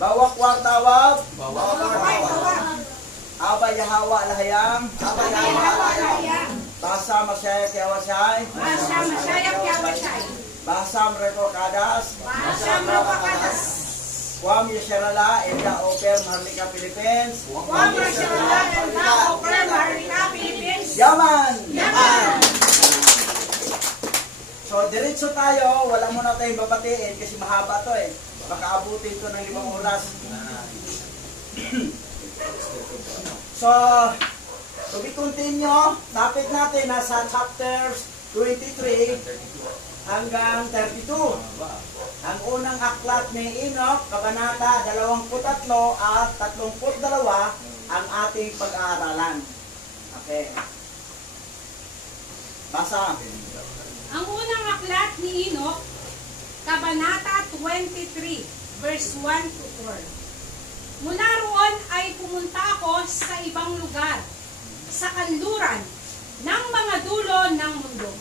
Bawa kwartawab. Bawa kwartawab. Abay hawa lahayam. Abay hawa lahayam. Basa masyaya kiawasay. Basa masyaya kiawasay. Basa mreko kadas. Basa mreko kadas. Wam Yasharala, Enda Oper, Maharlika, Philippines. Wam Yasharala, Enda Oper, Maharlika, Philippines. Yaman! Yaman! So, diretso tayo. Wala muna tayong babatiin kasi mahaba to eh. Baka abutin to ng 5 oras. So, to be continue, topic natin nasa chapters 23 hanggang 32. Ang unang aklat ni Enoch, Kabanata 23 at 32 ang ating pag-aaralan. Okay. Basa. Ang unang aklat ni Enoch, Kabanata 23, verse 1 to 4. Mula roon ay pumunta ako sa ibang lugar, sa kanluran ng mga dulo ng mundo.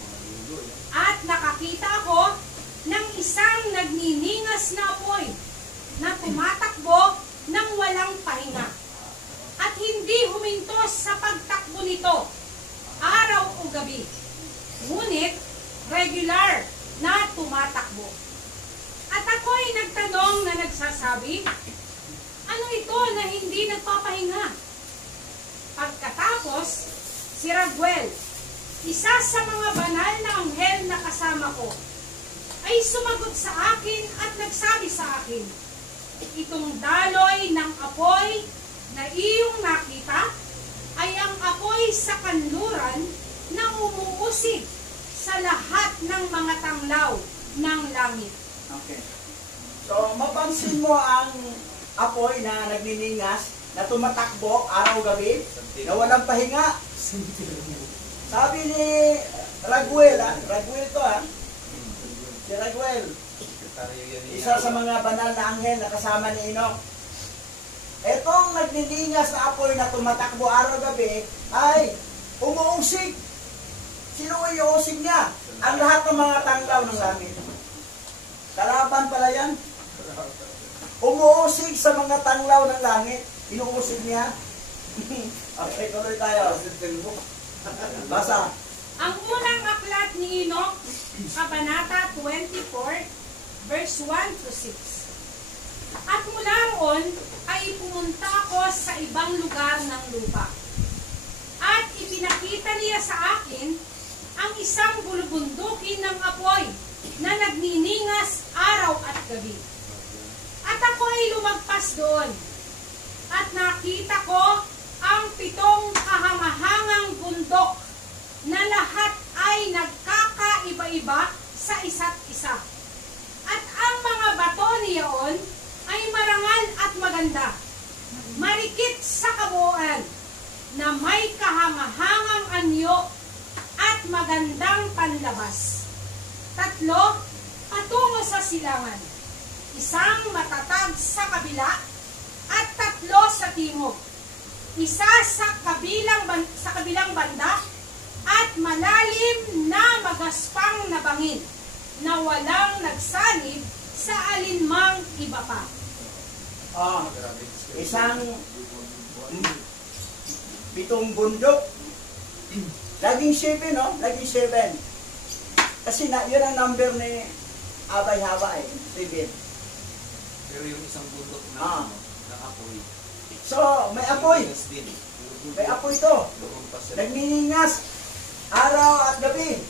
At nakakita ako ng isang nagniningas na apoy na tumatakbo ng walang pahinga. At hindi huminto sa pagtakbo nito, araw o gabi. Ngunit, regular na tumatakbo. At ako'y nagtanong na nagsasabi, ano ito na hindi nagpapahinga? Pagkatapos, si Raguel, isa sa mga banal na anghel na kasama ko, ay sumagot sa akin at nagsabi sa akin, itong daloy ng apoy na iyong nakita ay ang apoy sa kanluran na umuusig sa lahat ng mga tanglaw ng langit. Okay. So, mapansin mo ang apoy na nagniningas, na tumatakbo araw-gabi, na walang pahinga. Sabi ni Raguel, Raguel to si Raguel, isa sa mga banal na anghel na kasama ni Enoch. Etong nagniningas na apoy na tumatakbo araw-gabi ay umuusig. Sino ay iusig niya? Ang lahat ng mga tanglaw ng langit. Kalaban pala yan. Umuusig sa mga tanglaw ng langit. Inuusig niya. Okay, tuloy tayo. Basa. Ang unang aklat ni Enoch, Kabanata 24, verse 1 to 6. At mula roon ay pumunta ako sa ibang lugar ng lupa. At ipinakita niya sa akin ang isang bulubundukin ng apoy na nagniningas araw at gabi. At ako ay lumagpas doon. At nakita ko ang 7 kahangahangang bundok na lahat ay nagkakaiba-iba sa isa't isa. At ang mga bato niyon ay marangal at maganda, marikit sa kabuuan, na may kahangahangang anyo at magandang panlabas. 3 patungo sa silangan, 1 matatag sa kabila at 3 sa timog, 1 sa kabilang banda at malalim na magaspang na bangin na walang nagsanib sa alinmang iba pa. Isang 7 bundok. Laging 7, no? Laging 7. Kasi yun ang number ni Abay Hawa 7. Pero yung isang bundok na apoy. So, may apoy. May apoy to. Nagniningas araw at gabi.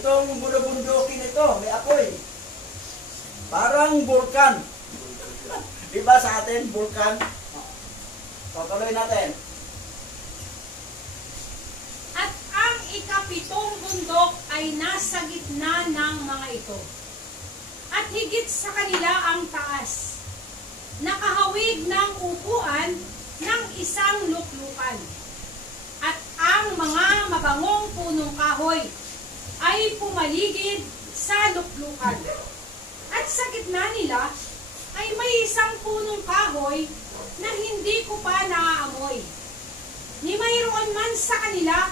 Itong bulubundukin ito, may apoy. Parang vulkan. Diba sa atin, vulkan? So, tuloy natin. At ang ika-7 bundok ay nasa gitna ng mga ito. At higit sa kanila ang taas. Nakahawig ng upuan ng isang luklukan. At ang mga mabangong punong kahoy ay pumaligid sa luklukan. At sa gitna nila ay may isang punong kahoy na hindi ko pa naaamoy. Ni mayroon man sa kanila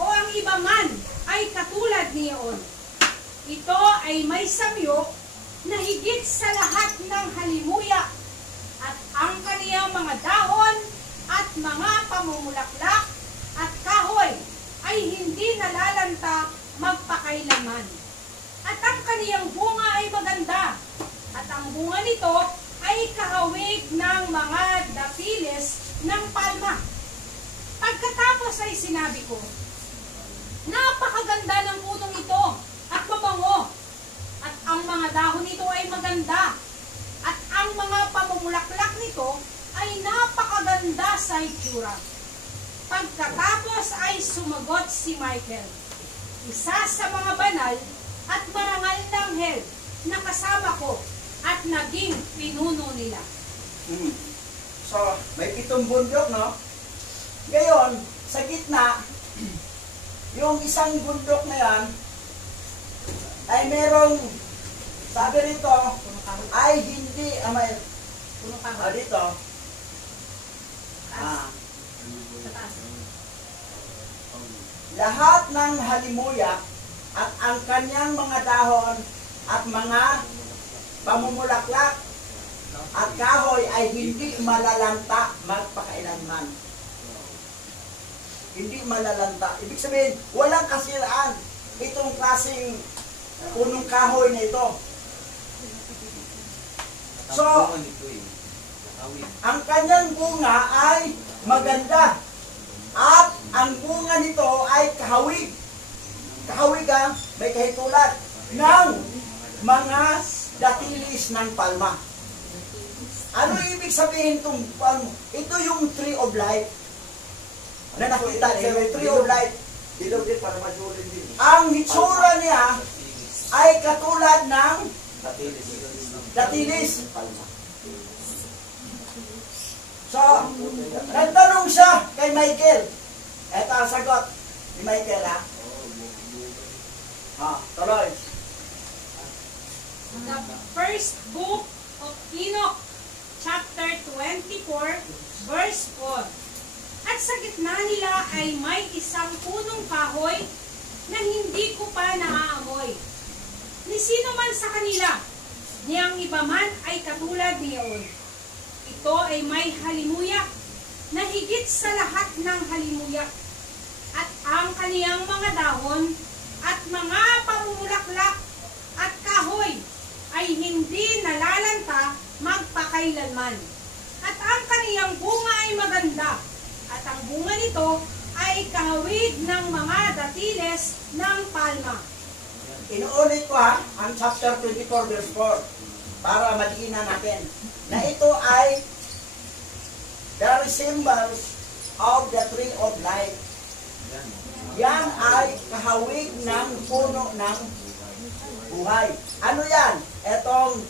o ang iba man ay katulad niyon. Ito ay may samyo na higit sa lahat ng mga pamumulaklak at kahoy ay hindi nalalanta magpakailanman. At ang kaniyang bunga ay maganda, at ang bunga nito ay kahawig ng mga dapiles ng palma. Pagkatapos ay sinabi ko, napakaganda ng punong ito at mabango, at ang mga dahon nito ay maganda, at ang mga pamumulaklak nito ay napakaganda sa itsura. Pagkatapos ay sumagot si Michael, isa sa mga banal at marangal na anghel na kasama ko at naging pinuno nila. So, may 7 bundok, no? Ngayon, sa gitna, yung isang bundok na yan, ay merong, sabi rito, ay hindi, may, dito, lahat ng halimuyak at ang kanyang mga dahon at mga pamumulaklak at kahoy ay hindi malalanta magpakailanman. Hindi malalanta. Ibig sabihin, walang kasiraan itong klaseng punong kahoy na ito. So, ang kanyang bunga ay maganda. At ang bunga nito ay kahawig. Kahawig may kahitulad ng mga datilis ng palma. Ano ibig sabihin itong palma? Ito yung tree of life na nakita niya, yung tree of life. Ang hitsura niya ay katulad ng datilis. So, nagtanong siya kay Michael. Ito ang sagot ni Michael, tuloy. The first book of Enoch, chapter 24, verse 4. At sa gitna nila ay may isang punong kahoy na hindi ko pa naaamoy. Ni sino man sa kanila, niyang iba man ay katulad niyon. Ito ay may halimuyak na higit sa lahat ng halimuyak, at ang kaniyang mga dahon at mga pamumulaklak at kahoy ay hindi nalalanta magpakailanman. At ang kaniyang bunga ay maganda, at ang bunga nito ay kahawig ng mga datiles ng palma. Inuulit ko ang chapter 24 verse 4 para maliinan natin na ito ay the symbols of the tree of life. Yan ay kahawig ng puno ng buhay. Ano yan? Etong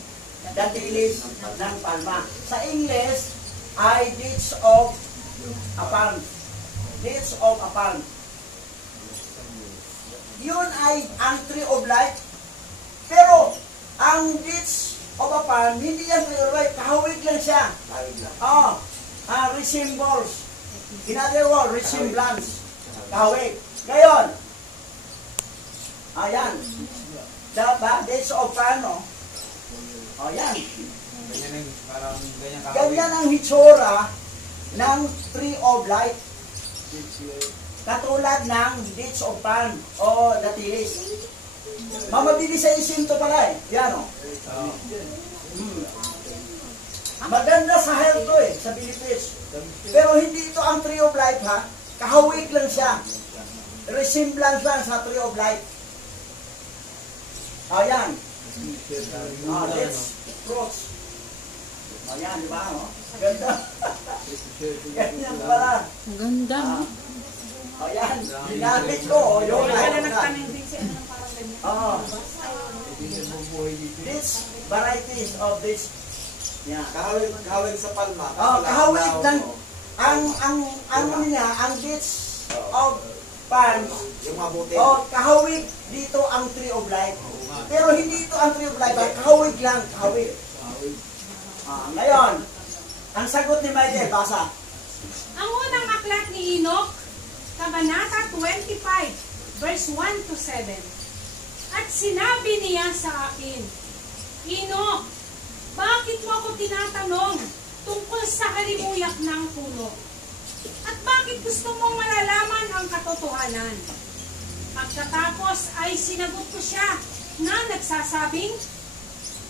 datilis ng palma. Sa English ay deeds of a palm. Deeds of a palm. Yun ay ang tree of life. Pero ang deeds of a palm, hindi yan tree of life. Kahawig lang siya. Resembles. In other words, resemblance. Kahawig. Ngayon, ayan. Deeds of palm, no? Ayan. Ganyan ang hitsura ng tree of life. Katulad ng deeds of palm o datilis. Mamabilis sa isim to pala eh. Yan o. Maganda sa health to eh, sa benefits. Pero hindi ito ang tree of life ha. Kahawig lang siya. Resemblance lang sa tree of life. Ayan. Let's fruits. Ayan, di ba? Ganda. Ganyan pala. Ganda, no? Ayan, ginamit ko. Yung Nagtanong din siya ng parang ganyan. These varieties of this. Yeah. Kahawig sa palma. Kahawig ng ang deeds of palm. Yung mabuti. Kahawig dito ang tree of life. Pero hindi ito ang tree of life. Kahawig lang. Kahawig. Ngayon, ang sagot ni Michael, basa. Ang unang aklat ni Enoch, Kabanata 25, verse 1 to 7. At sinabi niya sa akin, Enoch, bakit mo ako tinatanong tungkol sa halimuyak ng puno? At bakit gusto mong malalaman ang katotohanan? Pagkatapos ay sinagot ko siya na nagsasabing,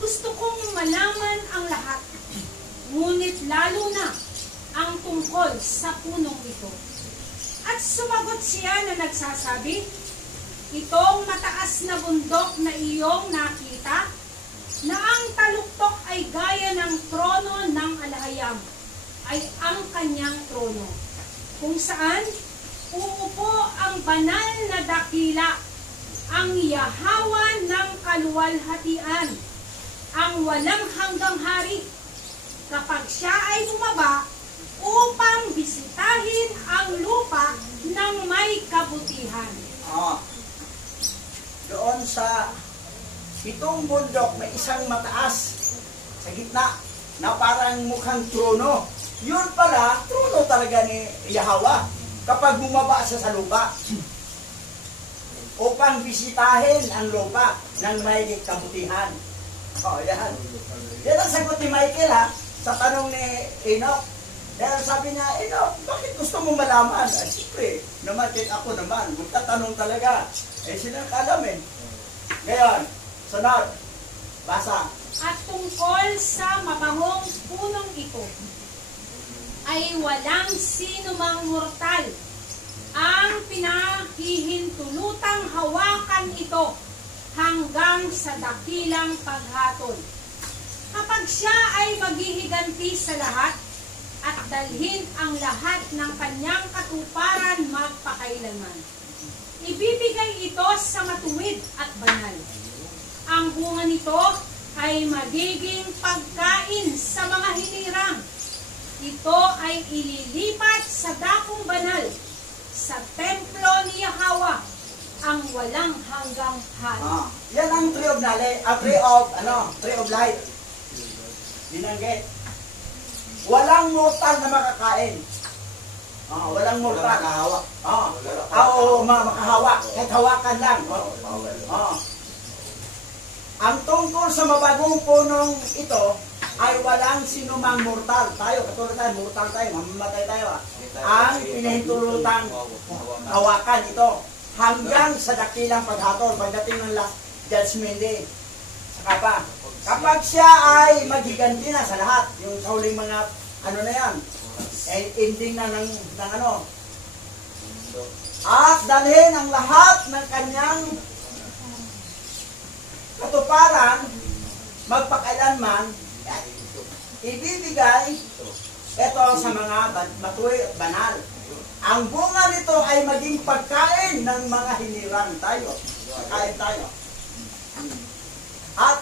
gusto kong malaman ang lahat, ngunit lalo na ang tungkol sa punong ito. At sumagot siya na nagsasabi, itong mataas na bundok na iyong nakita, na ang taluktok ay gaya ng trono ng alahayam, ay ang kanyang trono, kung saan uupo ang banal na dakila, ang Yahawa ng kaluwalhatian, ang walang hanggang hari, kapag siya ay bumaba upang bisitahin ang lupa ng may kabutihan. Doon sa pitong bundok may isang mataas sa gitna na parang mukhang trono. Yun pala, trono talaga ni Yahweh kapag bumaba siya sa lupa upang bisitahin ang lupa ng may kabutihan. Yan. Yan ang sagot ni Michael sa tanong ni Enoch. Dahil sabi niya, Enoch, bakit gusto mo malaman? Siyempre, naman din ako naman, magtatanong talaga. Sila kalamin. Ngayon, sunod, basa. At tungkol sa mabahong punong ito, ay walang sinumang mortal ang pinahihintulutang hawakan ito hanggang sa dakilang paghatol. Kapag siya ay maghihiganti sa lahat at dalhin ang lahat ng kanyang katuparan magpakailanman, ibibigay ito sa matuwid at banal. Ang bunga nito ay magiging pagkain sa mga hinirang. Ito ay ililipat sa dakong banal, sa templo ni Yahweh, ang walang hanggang hari. Yan ang tree of knowledge, tree of life. Binanggit. Walang mortal na makakain. Walang mortal. Makahawak. Makahawak. Kahit hawakan lang. Ang tungkol sa mabagong punong ito ay walang sinumang mortal. Tayo, katulad tayo, mortal tayo, mamamatay tayo. Ang pinahintulutang hawakan ito hanggang sa dakilang paghatol, pagdating ng last judgment day. Saka pa, kapag siya ay maghiganti na sa lahat, yung sa huling mga na yan, ending na ng at dalhin ang lahat ng kanyang katuparan magpakailanman, ibibigay ito sa mga matuwi at banal. Ang bunga nito ay maging pagkain ng mga hinirang tayo. Pagkain tayo. At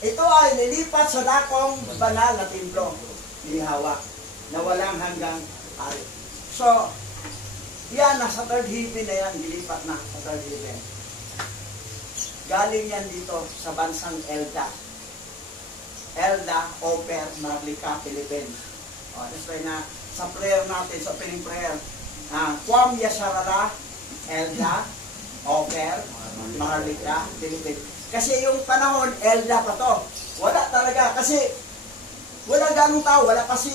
ito ay lilipat sa dakong banal na templo ni Yahweh na walang hanggang hari. So, yan, nasa third heaven na yan, lilipat na sa third heaven. Galing yan dito sa bansang Elda. Elda, Oper, Marlica, Philippines. That's why na sa prayer natin, sa opening prayer, Kwam Yasharara, Elda, Oper, Marlica, Philippines. Kasi yung panahon, Elda pa to. Wala talaga, kasi wala ganong tao, wala pa si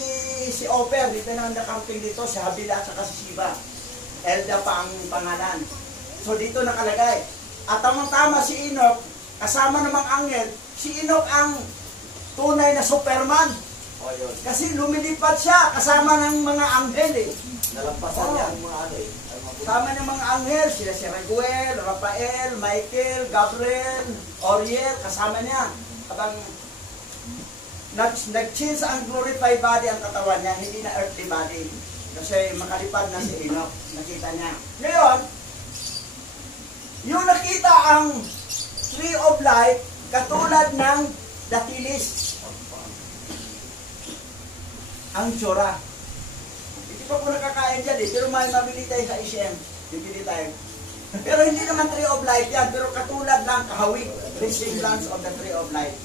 Oper, dito na nakamping dito, si Habila at si Shiva. Elda pa ang pangalan. So dito nakalagay. At tamang-tama si Enoch, kasama namang anghel, si Enoch ang tunay na Superman. Kasi lumilipad siya kasama ng mga anghel Nalampasan niya ang mga Kasama ng mga anghel, sila si Raguel, Rafael, Michael, Gabriel, Oriel, kasama niya. Habang nag-change ang glorified body ang katawan niya, hindi na earthly body. Kasi makalipad na si Enoch, nakita niya. Ngayon, yung nakita ang tree of life, katulad ng datilis. Ang tsura. Hindi pa po nakakain dyan pero may mabili tayo sa ICM. Bibili tayo. Pero hindi naman tree of life yan, pero katulad ng kahawig. Resemblance of the tree of life.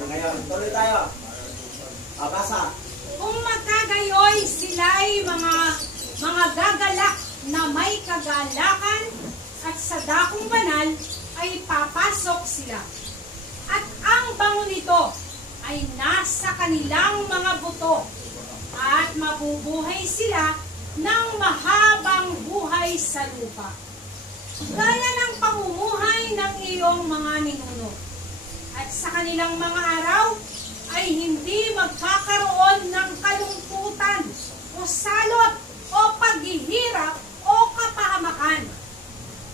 Ngayon, tuloy tayo. Basa. Kung magkagayoy sila'y mga gagalak na may kagalakan at sa dakong banal ay papasok sila. At ang bango nito ay nasa kanilang mga buto at mabubuhay sila ng mahabang buhay sa lupa. Gaya ng pamumuhay ng iyong mga ninuno. At sa kanilang mga araw ay hindi magkakaroon ng kalungkutan o salot o paghihirap o kapahamakan.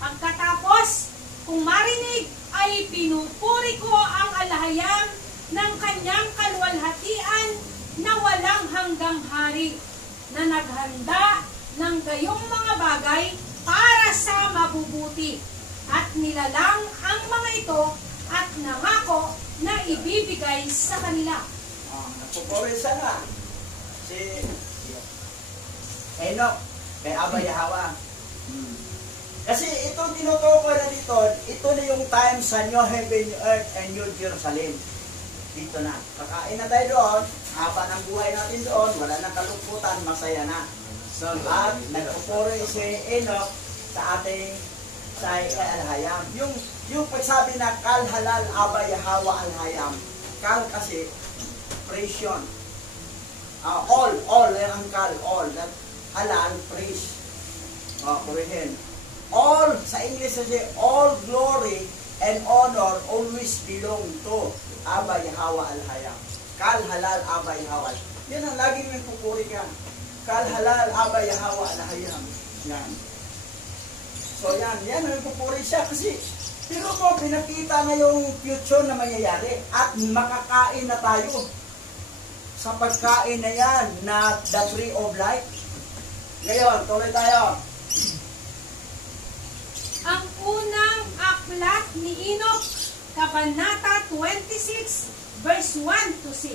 Pagkatapos, kung marinig, ay pinupuri ko ang alahayam ng kanyang kaluwalhatian na walang hanggang hari, na naghanda ng gayong mga bagay para sa mabubuti, at nilalang ang mga ito at nangako na ibibigay sa kanila. Nagpupurisa na si Enoch kay Abba Yahweh. Kasi itong tinutukoy na dito, ito na yung time sa New Heaven, New Earth, and New Jerusalem. Dito na. Kakain na tayo doon, haba ng buhay natin doon, wala nang kalungkutan, masaya na. At nagpupuri si Enoch sa ating sa Al-Hayam. Yung pagsabi na Kal Halal Abba Yahweh Al-Hayam, Kal kasi creation. All, ang Kal, all. Halal, praise. Purihin. All, sa English kasi, all glory and honor always belong to Abba Yahweh Al-Hayam. Kal Halal Abba Yahweh. Yan ang laging may pupuri ka. Kal Halal Abba Yahweh Al-Hayam. Yan. So yan ang pupuri siya kasi pero mo, pinakita na yung future na mangyayari at makakain na tayo sa pagkain na yan na the tree of life. Ngayon, tuloy tayo. Ang unang aklat ni Enoch, Kabanata 26, verse 1 to 6.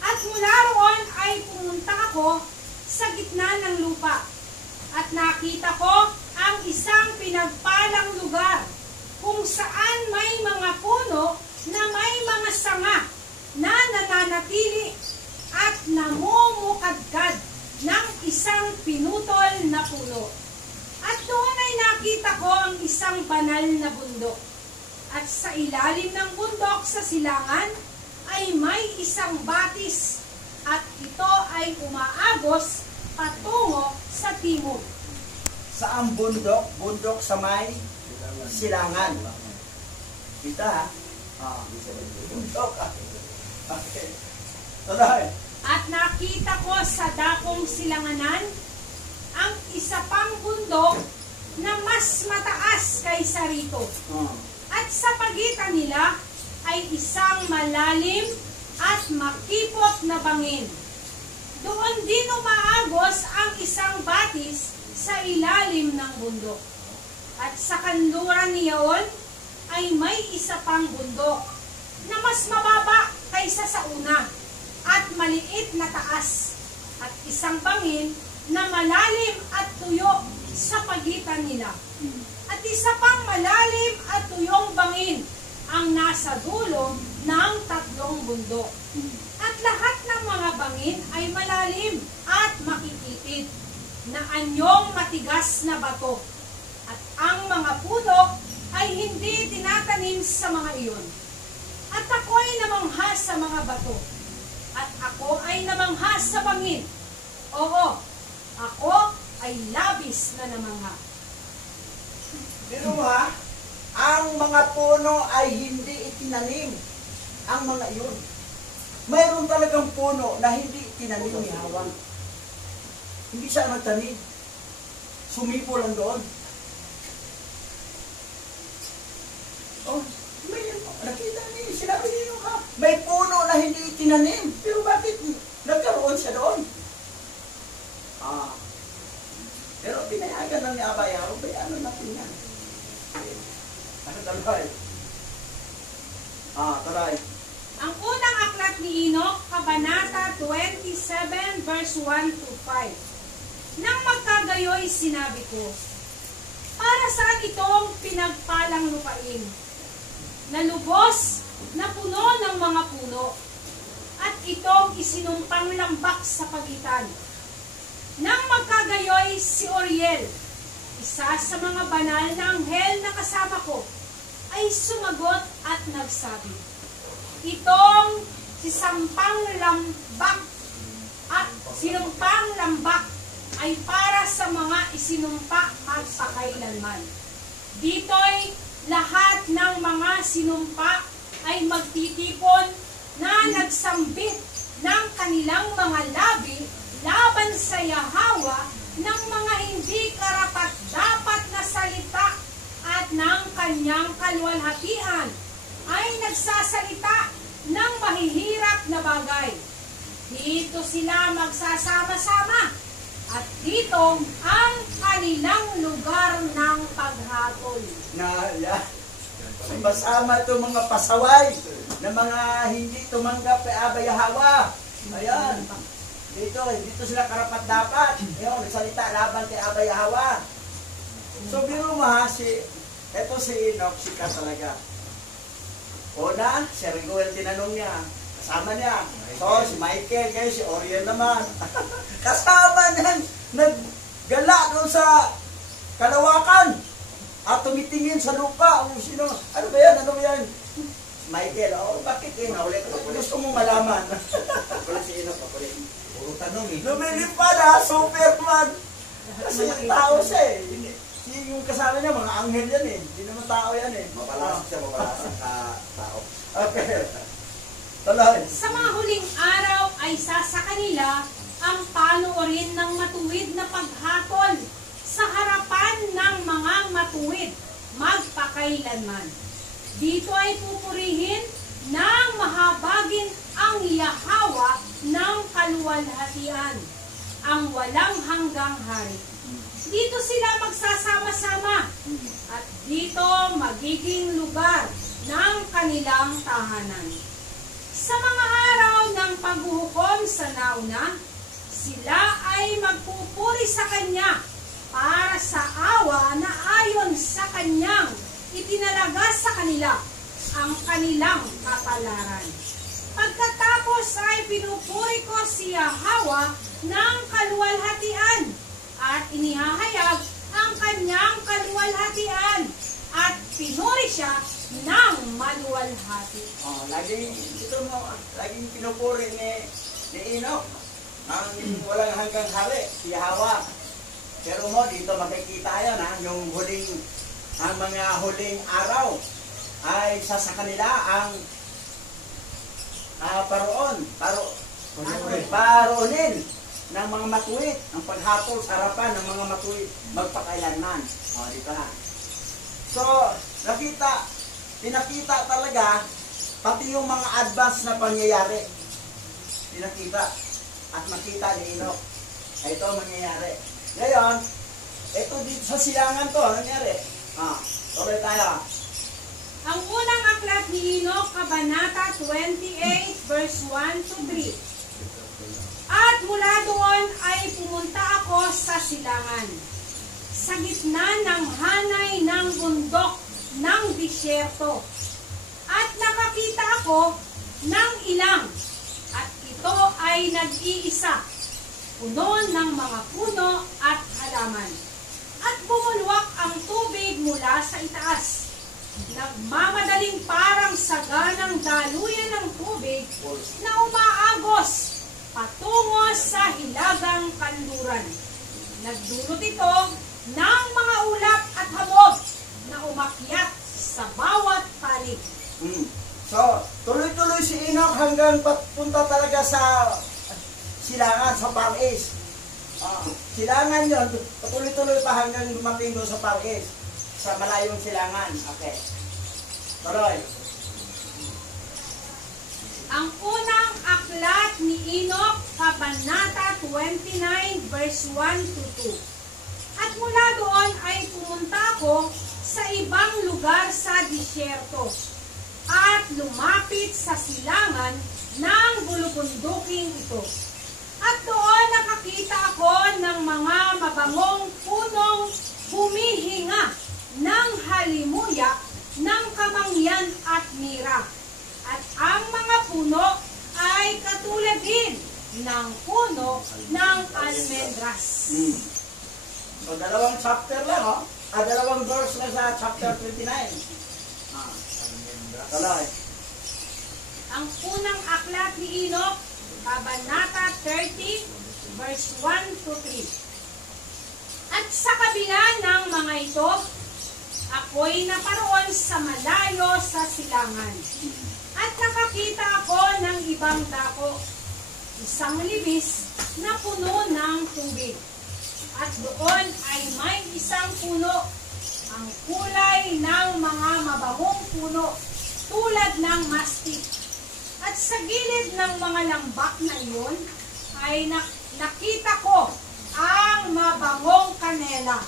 At mula roon ay pumunta ako sa gitna ng lupa, at nakita ko ang isang pinagpalang lugar kung saan may mga puno na may mga sanga na nananatili at namumukadkad ng isang pinutol na puno. At doon ay nakita ko ang isang banal na bundok. At sa ilalim ng bundok sa silangan ay may isang batis, at ito ay umaagos patungo sa timog. Saan bundok? Bundok sa may silangan. Kita ha? Bundok. Okay. Tuloy. At nakita ko sa dakong silanganan ang isa pang bundok na mas mataas kaysa rito. At sa pagitan nila ay isang malalim at makipot na bangin. Doon din umaagos ang isang batis sa ilalim ng bundok. At sa kanluran niyaon ay may isa pang bundok na mas mababa kaysa sa una at maliit na taas, at isang bangin na malalim at tuyo sa pagitan nila. At isa pang malalim at tuyong bangin ang nasa dulo ng tatlong bundok. At lahat ng mga bangin ay malalim at makikitid na anyong matigas na bato. At ang mga puno ay hindi tinatanim sa mga iyon. At ako ay namangha sa mga bato. At ako ay namangha sa bangin. Oo, ako ay labis na namangha. Pero ha, ang mga puno ay hindi itinanim. Ang mga iyon. Mayroon talagang puno na hindi itinanim ni Hawa. Hindi siya nagtanim. Sumipo lang doon. Oh, nakita niyo, sinabi niyo ha, may puno na hindi itinanim. Pero bakit nagkaroon siya doon? Pero pinayagan lang ni Abba Yahweh, ano natin yan? Tuloy. Tuloy. Ang unang aklat ni Enoch, Kabanata 27, verse 1 to 5. Nang magkagayoy, sinabi ko, para saan itong pinagpalang lupain, na lubos na puno ng mga puno, at itong isinumpang lambak sa pagitan. Nang magkagayoy, si Oriel, isa sa mga banal na anghel na kasama ko, ay sumagot at nagsabi, itong si sampang lambak at Sinumpang lambak ay para sa mga isinumpa magpakailanman. Dito'y lahat ng mga sinumpa ay magtitipon na nagsambit ng kanilang mga labi laban sa Yahawa ng mga hindi karapat-dapat na salita at ng kanyang kaluwalhatian ay nagsasalita ng mahihirap na bagay. Dito sila magsasama-sama at dito ang kanilang lugar ng paghatol. Na, yan. Masama itong mga pasaway na mga hindi tumanggap kay Aba Yahawa. Ayan. Dito sila karapat-dapat. Ayun, nagsalita laban kay Aba Yahawa. So, biro mo ha, eto si Enoch, sika talaga. Una, si Riguel tinanong niya. Kasama niya. So, si Michael, kayo, si Orion naman. Kasama niyan, naggala doon sa kalawakan. At tumitingin sa lupa. Sino? Ano ba yan? Ano ba yan? Michael, bakit Enoch? Gusto mo malaman. Wala si Enoch, pakulit. Puro tanong eh. Lumilipad ha, Superman. Kasi tao siya eh. Yung kasama niya, mga anghel yan eh. Hindi naman tao yan eh. Mapalasok siya, mapalasok ka tao. Okay. Tuloy. Sa mga huling araw ay sa kanila ang panoorin ng matuwid na paghatol sa harapan ng mga matuwid magpakailanman. Dito ay pupurihin ng mahabagin ang Yahawa ng kaluwalhatian, ang walang hanggang hari. Dito sila magsasama-sama at dito magiging lugar ng kanilang tahanan. Sa mga araw ng paghuhukom sa nauna, sila ay magpupuri sa Kanya para sa awa na ayon sa Kanyang itinalaga sa kanila ang kanilang kapalaran. Pagkatapos ay pinupuri ko si Yahawa ng kaluwalhatian at inihahayag ang kanyang kaluwalhatian at pinuri siya ng maluwalhati. Laging pinupuri ni Enoch ang walang hanggang hari, si Yahawa. Pero mo, dito makikita yan ha, yung ang mga huling araw ay sa kanila ang paroonin ng mga matuwid, ang paghatol sa harapan ng mga matuwid magpakailanman. Dito na. So, pinakita talaga pati yung mga advance na pangyayari. Pinakita at makita ni Enoch. Ito ang mangyayari. Ngayon, ito dito sa silangan to, ano nangyari? Tuloy tayo. Ang unang aklat ni Enoch, Kabanata 28, verse 1 to 3. At mula doon ay pumunta ako sa silangan, sa gitna ng hanay ng bundok ng disyerto. At nakakita ako ng ilang, at ito ay nag-iisa, puno ng mga puno at halaman. At bumulwak ang tubig mula sa itaas. Nagmamadaling parang saganang daluyan ng tubig na umaagos patungo sa hilagang kanluran. Nagdulot ito ng mga ulap at hamog na umakyat sa bawat panig. So, tuloy-tuloy si Enoch hanggang papunta talaga sa silangan, sa Paris. Silangan yun, patuloy-tuloy pa hanggang dumating doon sa Paris, sa malayong silangan. Okay. Tuloy. Ang unang aklat ni Enoch, Kabanata 29, verse 1 to 2. At mula doon ay pumunta ako sa ibang lugar sa disyerto at lumapit sa silangan ng bulubunduking ito. At doon nakakita ako ng mga mabangong punong humihinga ng halimuyak ng kamangyan at mira. At ang mga puno ay katulad din ng puno ng almendras. So, dalawang chapter lang, dalawang verse na sa chapter 29. Tuloy. Ang unang aklat ni Enoch, Kabanata 30, verse 1 to 3. At sa kabila ng mga ito, ako'y naparoon sa malayo sa silangan. At nakakita ako ng ibang dako, isang libis na puno ng tubig. At doon ay may isang puno, ang kulay ng mga mabahong puno, tulad ng mastik. At sa gilid ng mga lambak na iyon, ay nakita ko ang mabangong kanela.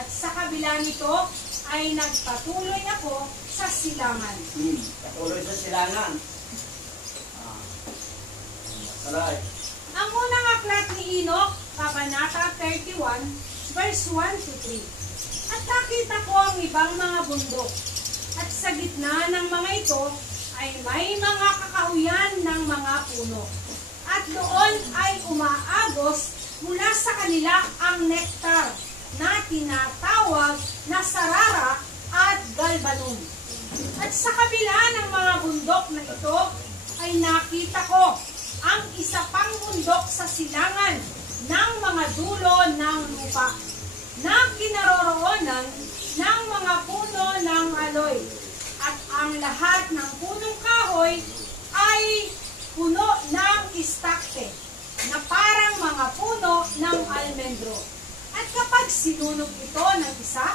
At sa kabila nito, ay nagpatuloy ako sa silangan. Patuloy sa silangan. Alright. Ang unang aklat ni Enoch, Kabanata 31, verse 1 to 3. At nakita ko ang ibang mga bundok. At sa gitna ng mga ito, ay may mga kakahuyan ng mga puno. At doon ay umaagos mula sa kanila ang nektar na tinatawag na sarara at galbanum. At sa kabila ng mga bundok na ito, ay nakita ko ang isa pang bundok sa silangan ng mga dulo ng lupa na kinaroroonan ng mga puno ng aloy. At ang lahat ng punong kahoy ay puno ng istakte na parang mga puno ng almendro. At kapag sinunog ito ng isa,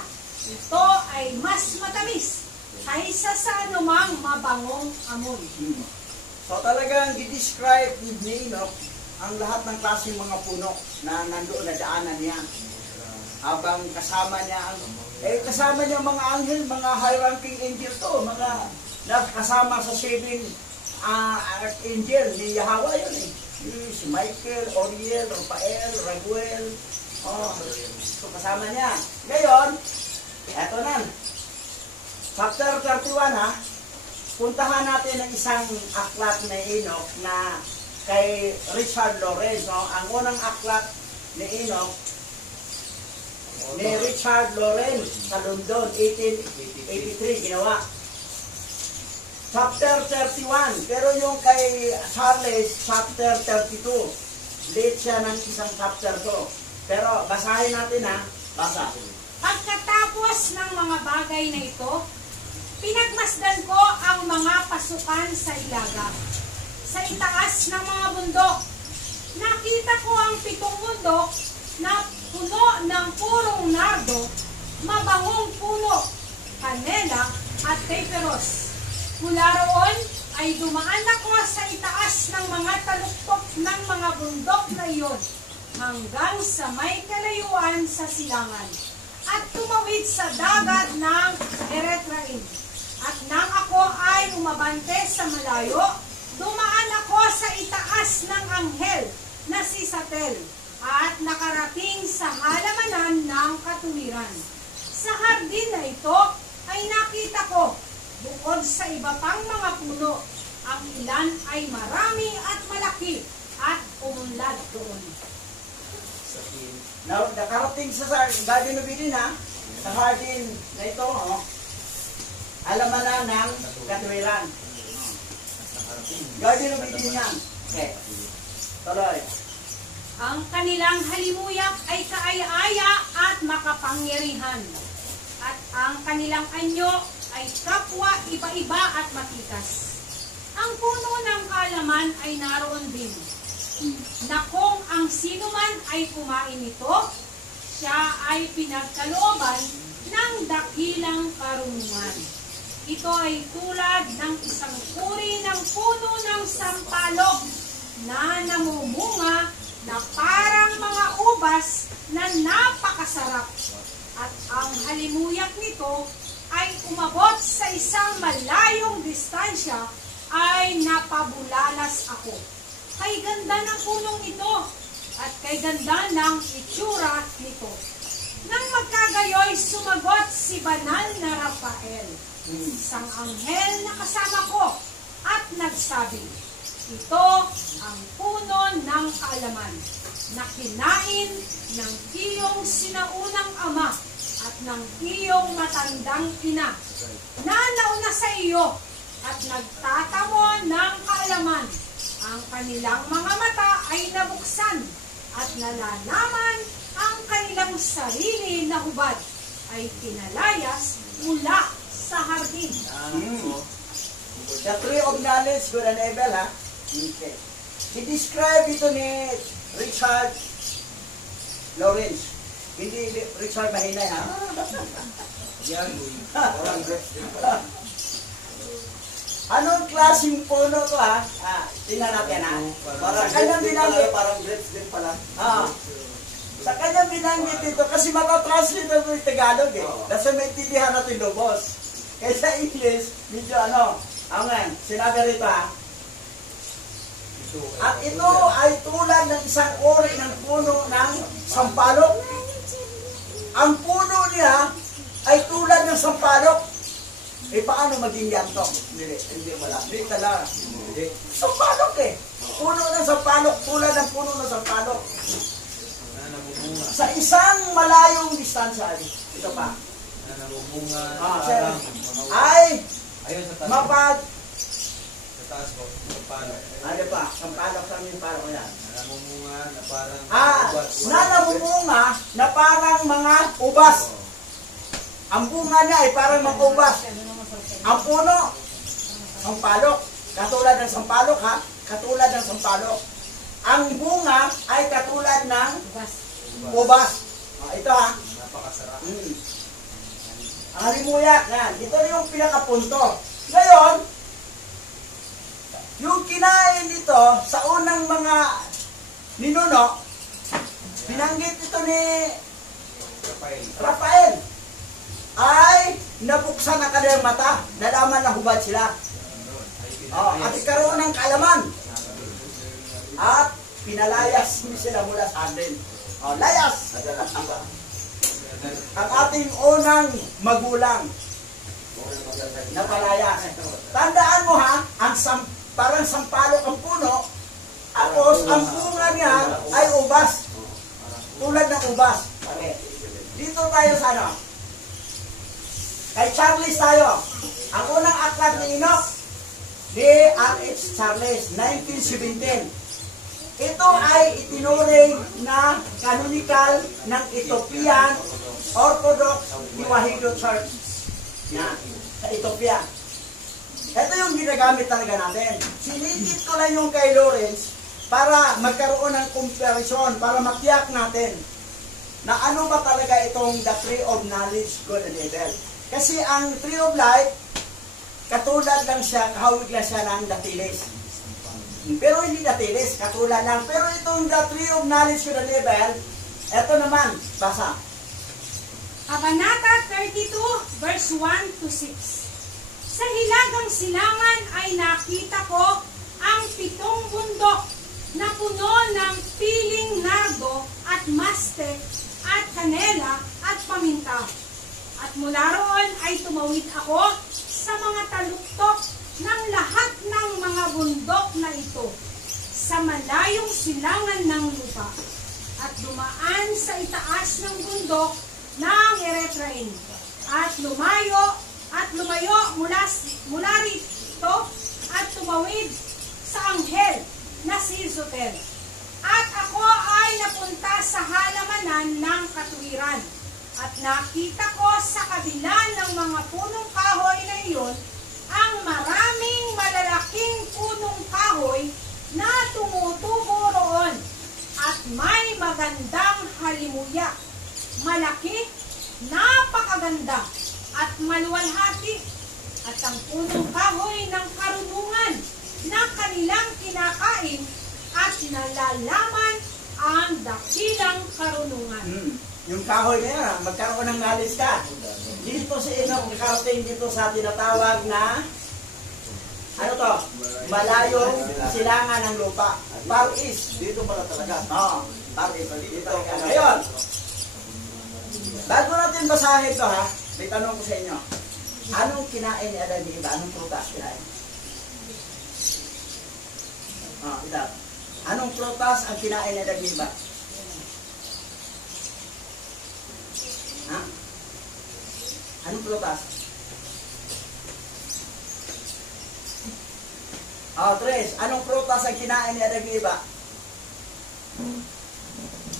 ito ay mas matamis kaysa sa anumang mabangong amoy. So talagang i-describe ni Enoch ang lahat ng klaseng mga puno na nandoon na daanan niya. Habang kasama niya kasama niya mga anghel, mga high-ranking angel to, mga kasama sa 7 archangel ni Yahweh yun eh. Si Michael, Oriel, Rafael, Raguel, so kasama niya. Ngayon, eto na. Chapter 31 ha. Puntahan natin ang isang aklat na Enoch na kay Richard Lorenz. No? Ang unang aklat ni Enoch ni Richard Lorenz sa London, 1883 ginawa. Chapter 31. Pero yung kay Charles, chapter 32. Late siya ng isang chapter to. Pero basahin natin ha. Basa. Pagkatapos ng mga bagay na ito, pinagmasdan ko ang mga pasukan sa ilaga. Sa itaas ng mga bundok, nakita ko ang 7 bundok na puno ng purong nardo, mabangong puno, kanela at peperos. Mula roon ay dumaan ako sa itaas ng mga taluktok ng mga bundok na iyon hanggang sa may kalayuan sa silangan at tumawid sa dagat ng Eretraim. At nang ako ay umabante sa malayo, dumaan ako sa itaas ng anghel na si Satel at nakarating sa halamanan ng katuwiran. Sa hardin na ito ay nakita ko, bukod sa iba pang mga puno, ang ilan ay marami at malaki at umunlad doon. Now, nakarating sa Garden of Eden ha, sa hardin na ito, alamanan ng katuwiran. Garden of Eden yan. Okay. Tuloy. Ang kanilang halimuyak ay kaaya-aya at makapangyarihan. At ang kanilang anyo ay kapwa iba-iba at matikas. Ang puno ng kaalaman ay naroon din, na kung ang sinuman ay kumain nito, siya ay pinagkalooban ng dakilang karunungan. Ito ay tulad ng isang uri ng puno ng sampalok na namumunga na parang mga ubas na napakasarap. At ang halimuyak nito ay umabot sa isang malayong distansya ay napabulalas ako. Kay ganda ng punong ito at kay ganda ng itsura nito. Nang magkagayoy, sumagot si banal na Rafael, isang anghel na kasama ko, at nagsabi, ito ang puno ng kaalaman na kinain ng iyong sinaunang ama at ng iyong matandang ina na nauna sa iyo at nagtatamo ng kaalaman. Ang kanilang mga mata ay nabuksan at nalalaman ang kanilang sarili na hubad ay pinalayas mula sa hardin. The tree of knowledge, good and evil, ha? Okay. I-describe ito ni Richard Lawrence. Hindi Richard Mahinay, ha? Yan, Walang grapes din pala. Anong klaseng puno to, ha? Tingnan natin, ha? Parang Sa kanyang grapes din pala, binanggit, parang grapes din pala. sa kanyang binanggit ito, kasi matatranslate ito yung Tagalog, eh. Oo. Nasa maintindihan natin lubos. Kaya sa English, medyo sinabi rito, ha? At ito ay tulad ng isang uri ng puno ng sampalok. Ang puno niya ay tulad ng sampalok. Paano maging yanto? Hindi wala. Hindi talaga. Sampalok eh. Puno ng sampalok, tulad ng puno ng sampalok. Sa isang malayong distansya, ito pa. Namumunga. Sir, ay Ayun sa taas. mapag... Sa taas ko. Paano? Ano pa? Sampalok sa amin parang yan. Namumunga na parang Na namumunga na parang mga ubas. Ang bunga niya ay parang mga ubas. Ang puno, sampalok. Katulad ng sampalok, ha? Katulad ng sampalok. Ang bunga ay katulad ng ubas. Ito, ha? Napakasarap. Ang halimuyak, yan. Ito na yung pinakapunto. Ngayon, yung kinain dito sa unang mga ninuno, binanggit ito ni Rafael, ay nabuksan ang kanilang mata, nalaman na hubad sila. At ikaroon ng kaalaman. At pinalayas sila mula sa atin. Layas! Ang ating unang magulang na palayas. Tandaan mo, ha, parang sampalok ang puno, tapos ang bunga niya ay ubas. Tulad ng ubas. Okay. Dito tayo sa kay Charles tayo. Ang unang aklat ni Enoch, ni R.H. Charles, 1917. Ito ay itinuring na canonical ng Ethiopian Orthodox Iwahido Church. Yan, sa Ethiopia. Ito yung ginagamit talaga natin. Sinigit ko lang yung kay Lawrence para magkaroon ng comparison, para matiyak natin na ano ba talaga itong the tree of knowledge, good and evil. Kasi ang tree of life, katulad lang siya, kahawig lang siya ng datilis. Pero hindi datilis, katulad lang. Pero itong the tree of knowledge, good and evil, ito naman, basa. Kabanata 32, verse 1 to 6. Sa hilagang silangan ay nakita ko ang 7 bundok na puno ng piling nardo at mastek at kanela at paminta. At mula roon ay tumawid ako sa mga taluktok ng lahat ng mga bundok na ito sa malayong silangan ng lupa at dumaan sa itaas ng bundok ng Eretraim at lumayo mula rito at tumawid sa anghel na si Zotel. At ako ay napunta sa halamanan ng katwiran at nakita ko sa kabila ng mga punong kahoy na iyon ang maraming malalaking punong kahoy na tumutubo roon at may magandang halimuyak, malaki, napakaganda at maluwalhati at ang punong kahoy ng karunungan na kanilang kinakain at nalalaman ang dakilang karunungan. Yung kahoy na yan, magkaroon ng knowledge ka. Dito si Enoch nakarating dito sa tinatawag na ano to? Malayong silangan ng lupa. Far East. Dito pala talaga. Oo. Far East. Dito. Ngayon, bago natin basahin ito, ha, may tanong ko sa inyo. Anong kinain ni Adan ni Eva? Anong prutas kinain? Ito. Anong prutas ang kinain ni Adan ni Eva? Ha? Anong prutas? Tres. Anong prutas ang kinain ni Adan ni Eva?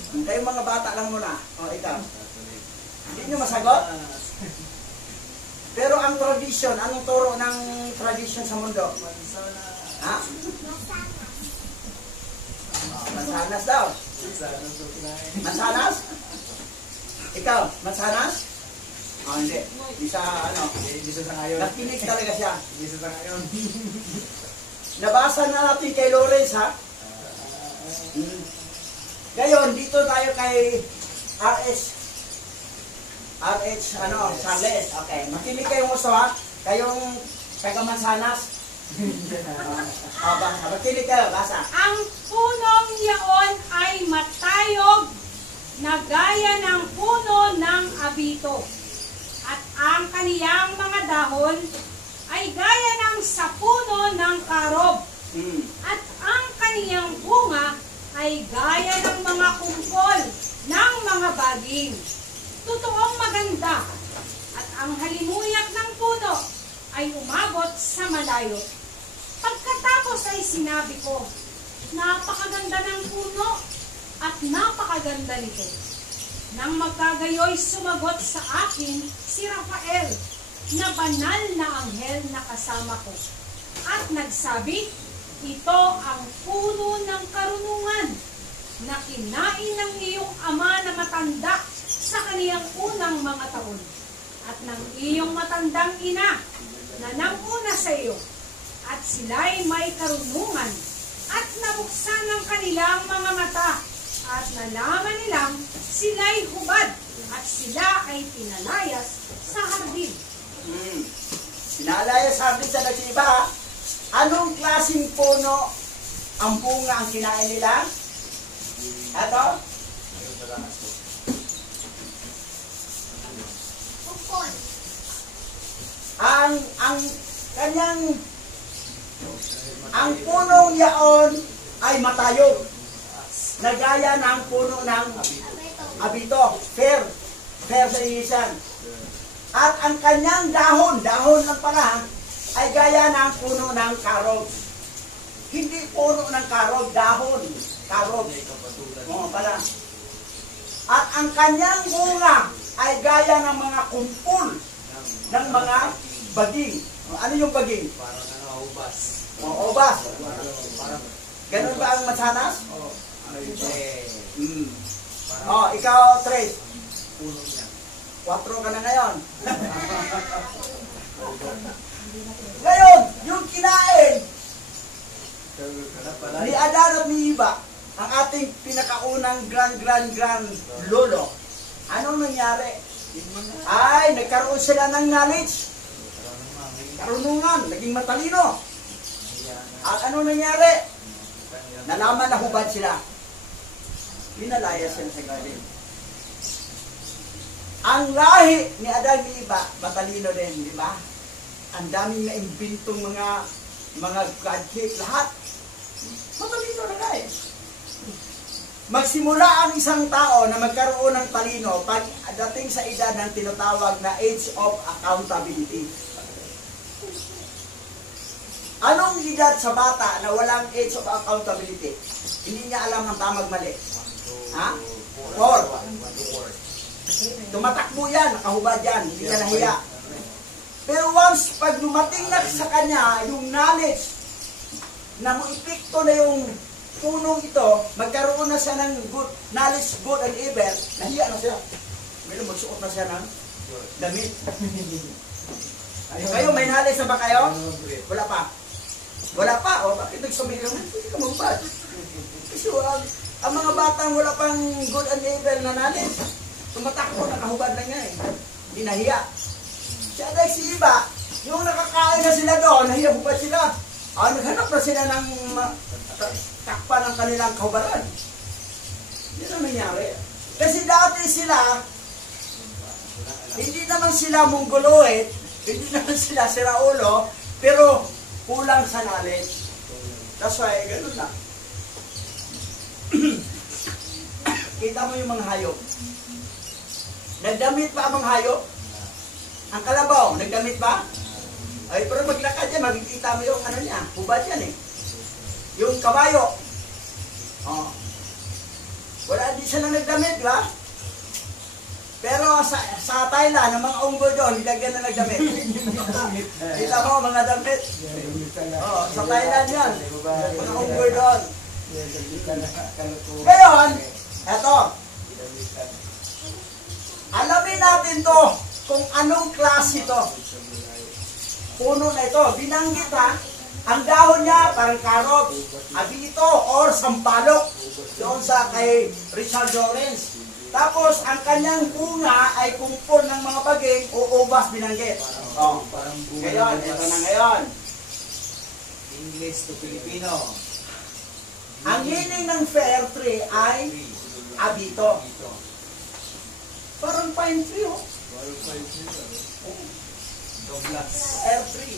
Kayong mga bata lang muna. O, ikaw. Hindi nyo masagot? Pero ang tradisyon, anong turo ng tradisyon sa mundo? Ha? Mansanas daw. Mansanas? Ikaw, mansanas? Hindi. Hindi sa ano. Hindi sa ngayon. Nakinig talaga siya. Hindi sa ngayon. Nabasa na natin kay Lawrence, ha? Ngayon, dito tayo kay RH, Charles. Okay, makinig kayong gusto, ha? Kayong taga-Mansanas. Makinig kayo, basa. Ang punong yaon ay matayog na gaya ng puno ng abito. At ang kaniyang mga dahon ay gaya ng sa puno ng karob. At ang kaniyang bunga ay gaya ng mga kumpol ng mga baging. Totoong maganda. At ang halimuyak ng puno ay umabot sa malayo. Pagkatapos ay sinabi ko, napakaganda ng puno at napakaganda nito. Nang magkagayoy sumagot sa akin si Rafael, na banal na anghel na kasama ko. At nagsabi, ito ang puno ng karunungan na kinain ng iyong ama na matanda sa kaniyang unang mga taon at ng iyong matandang ina na nanguna sa iyo. At sila'y may karunungan at nabuksan ng kanilang mga mata at nalaman nilang sila'y hubad at sila ay pinalayas sa hardin. Pinalayas sa hardin sa nagsiba, ha? Anong klaseng puno ang bunga ang kinain nila? Ito? Ang punong yaon ay matayog. Nagaya ng puno ng abito. Fair sa Inglesan. At ang kanyang dahon lang pala, ay gaya ng puno ng karog. Hindi puno ng karog, dahon. Karog. Oo, pala. At ang kanyang bunga ay gaya ng mga kumpul ng mga baging. Ano yung baging? Parang ubas. O, ubas. Parang Ganun ba ang mansanas? Oo. Ikaw, Tres. Puno niya. 4 ka na ngayon. Ngayon, yung kinain ni Adan at ni Eva, ang ating pinakaunang grand lolo, anong nangyari? Ay, nagkaroon sila ng knowledge. Karunungan, naging matalino. At anong nangyari? Nalaman na hubad sila. Pinalaya sila sa garden. Ang lahi ni Adan ni Eva, matalino din, di ba? Ang daming na-imbintong mga god cake, lahat. Matalino na nga eh. Magsimula ang isang tao na magkaroon ng talino pag dating sa edad ng tinatawag na age of accountability. Anong edad sa bata na walang age of accountability? Hindi niya alam ang tamag mali. Ha? 4. Tumatakbo yan, nakahubad yan, hindi niya nahiya. Pero once, pag dumating na sa kanya, yung knowledge, na mo-epekto na yung punong ito, magkaroon na siya ng good knowledge, good and evil, nahiya na siya. Ngayon, magsuot na siya ng damit. Kayo, may knowledge na ba kayo? Wala pa. Wala pa, o bakit nagsumigaw? Hindi ka magbad. Kasi ang mga batang wala pang good and evil na knowledge, tumatakbo, nakahubad na nga eh. Hindi nahiya. Siya dahil si Iba, yung nakakain na sila doon, nahiya-hubad sila. Naghanap na sila ng takpan ng kanilang kahubaran. Yan ang nangyari. Kasi dati sila, hindi naman sila Mongoloid, hindi naman sila Siraulo, pero kulang sa knowledge. That's why, ganun lang. Kita mo yung mga hayop. Nagdamit ba ang mga hayop? Ang kalabaw, nagdamit ba? Ay, pero maglakad yan, makikita mo yung ano niya, hubad yan eh. Yung kabayo. Wala, di sila nagdamit, di ba? Pero sa Thailand, ang mga unggoy doon, nilagyan na nagdamit. Kita mo, mga damit. Oh, sa Thailand yan. Mga unggoy doon. Ngayon, eto. Alamin natin to kung anong klase to. Puno na ito. Binanggit ha. Ang dahon niya parang karot, abito, or sampalok. Doon sa kay Richard Lawrence. Tapos, ang kanyang bunga ay kumpol ng mga baging o ubas binanggit. Oh. Parang bunga Ngayon, ng ito ubas. na ngayon. English to Filipino. Ang meaning ng fair tree ay abito. Dito. Parang pine tree, oh. Douglas. Fair tree.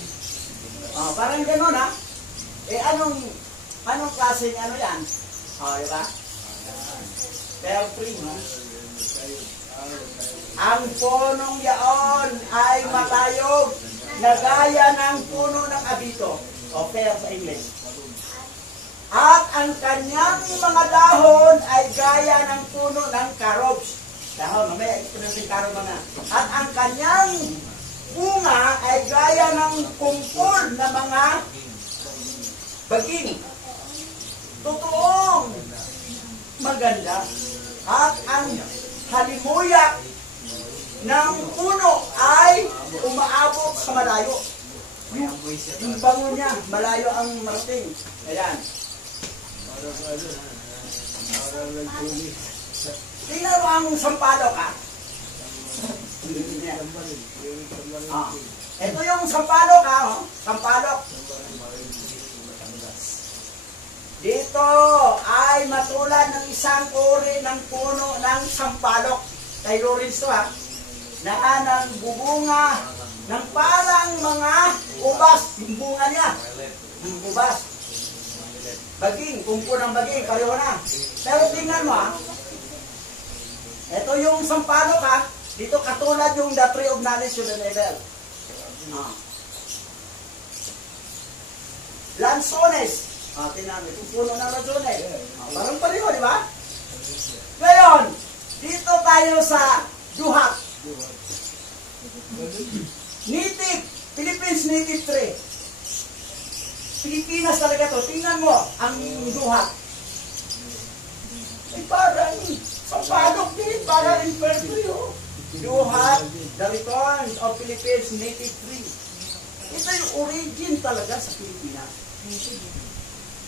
Oh, parang gano'n, ha? Eh, anong klaseng ano yan? Oh, di ba? Fair tree, no? Ang punong yaon ay matayog na gaya ng puno ng abito. O fair sa English. At ang kanyang mga dahon ay gaya ng puno ng carob. Dahon, mamaya, ito natin carob mga. At ang kanyang bunga ay gaya ng kumpol na mga baging. Totoong maganda. At ang halimuyak ng puno ay umaabot sa malayo. Yung bango niya, malayo ang marating. Ayan. Tingnan mo ang sampalok, ha? Ito yung sampalok, ha? Oh? Sampalok. Dito ay matulad ng isang uri ng puno ng sampalok. Kay Lawrence to, ha? Na nagbubunga ng parang mga ubas. Yung bunga niya. Yung ubas. Baging, kumpul ng baging, pareho na. Pero tingnan mo, ha? Ito yung sampalok, ha? Dito katulad yung the tree of knowledge of the level. Lanzones. Tingnan mo, itong puno ng lanzones. Parang pareho, di ba? Ngayon, dito tayo sa duhat. Native, Philippines native tree. Pilipinas talaga to. Tingnan mo ang duhat. Ay parang sampalok din, parang infertile, oh. Duhat, the return of Philippines native tree. Ito yung origin talaga sa Pilipinas.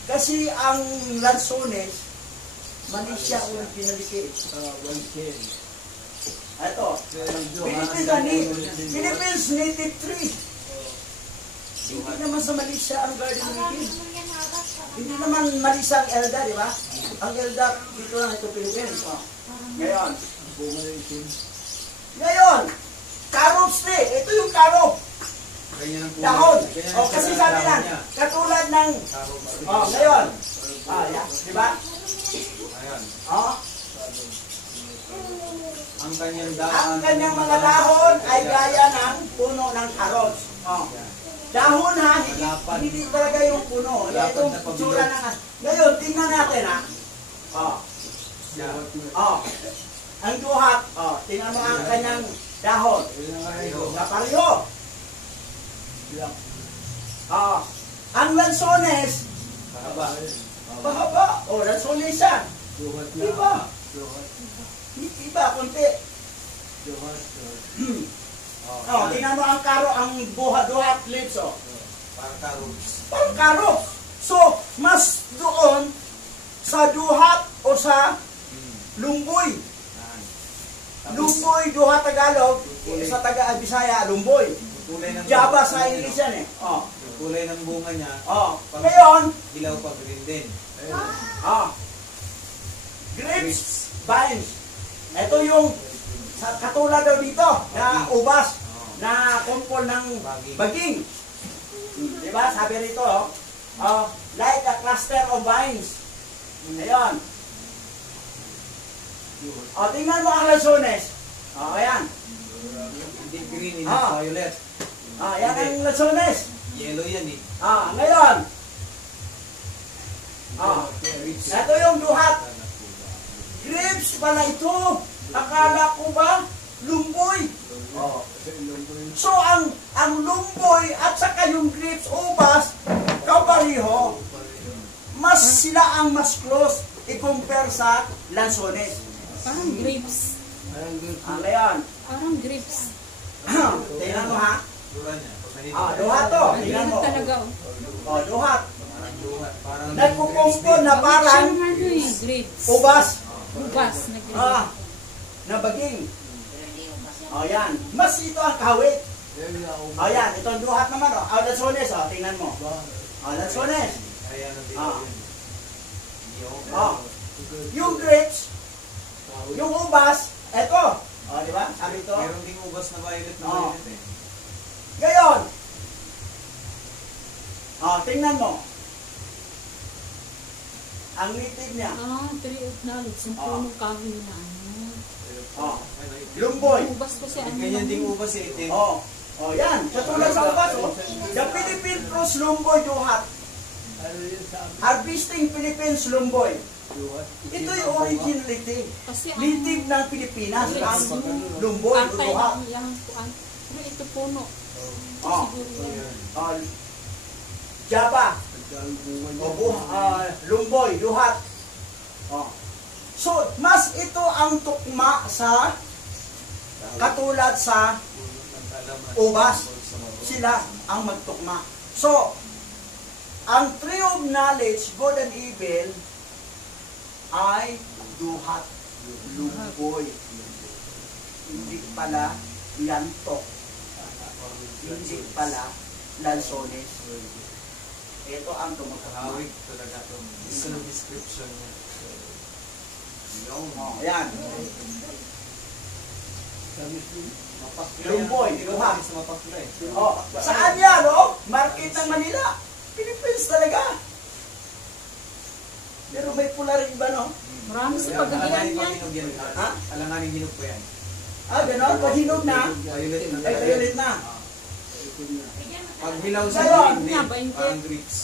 Kasi ang lanzones, Malaysia originally. Ito, Philippines native tree. Hindi naman sa Malaysia ang garden native. Hindi naman Malaysia ang Elda, di ba? Ang Elda, dito lang ito Philippines. Oh. Ngayon, carob tree. Ito yung carob. Dahon. O, kasi sabi lang, katulad ng, ngayon. Yan, di ba? Ang kanyang mga dahon ay gaya ng puno ng carob. Dahon, ha, hindi talaga yung puno. Itong tsura ng, ngayon, tingnan natin, ha. Ang duhat, tingnan mo ang kanyang dahon. Kapareho. Ang lanzones, mahaba. O, lanzones yan. Iba. Iba, konti. Tingnan mo ang karo, ang duhat lips, o. Parang karo. So, mas doon sa duhat o sa lumboy. Lumboy, duhat Tagalog, sa Bisaya, lumboy. Java sa English yan, eh. Yung kulay ng bunga niya, Ngayon, ilaw pa green din. grapes, vines. Ito yung katulad daw dito na ubas na kumpol ng baging. Diba? Sabi rito, like a cluster of vines. Ayan. Tingnan mo ang lanzones. Ayan. Hindi green, hindi violet. Yan ang lanzones. Yellow yan eh. Ngayon. Ito yung duhat. pala ito. Akala ko ba, lumboy. Oh. So, ang lumboy at saka yung grapes, ubas, kapareho, mas sila ang mas close i-compare sa lansones. Parang grapes. Ano yan? Parang grapes. Tingnan mo ha. Dura niya. Pag nandito, Duhat to. Tingnan mo. Talaga. Duhat. parang duhat. Parang Nagkukumpon na parang Siyang ano eh, grapes. ubas. Ubas na grapes. Na baging. Yan. Mas ito ang kawit. Yan. Ito ang duhat naman. Lansones. Tingnan mo. Lansones. Kaya nandito Ah. yun. Yung grapes, yung ubas, eto. Di ba? Sabi ito. Meron ding ubas na violet na Oo. violet eh. Gayon. Tingnan mo. Ang nitig niya. Tree of knowledge. Yung punong kahoy na ano. Lumboy. Ubas ko siya. Ganyan ding ubas eh. Itim. Yan. Katulad sa ubas. The Philippine Fruits Lumboy Duhat. Harvesting Philippines Lumboy. Ito yung originality. Kasi Native ng Pilipinas. Ang lumboy o Antay duhat. ang iyang kuan. Pero ito puno. Oh. Siguro yan. Java. Lumboy, duhat. So, mas ito ang tukma sa katulad sa ubas. Sila ang magtukma. So, ang tree of knowledge, good and evil, ay duhat, lumboy. Hindi pala lantok. Hindi pala lansones. Ito ang tumakahawig. Hawig talaga ito. Isa ng description niya. Ayan. Lumboy, duhat. Sa mapakla eh. Saan yan, Market ng Manila. Philippines talaga. Pero may pula rin ba, no? Marami sa Alanganin pagkakilan pag yan. hinog yan. Ha? Alanganin hinog po yan. Gano'n? Pag hinog na, Violet na. ay violet na. Pag hilaw sa Ngayon, green, nga ba yung parang grapes.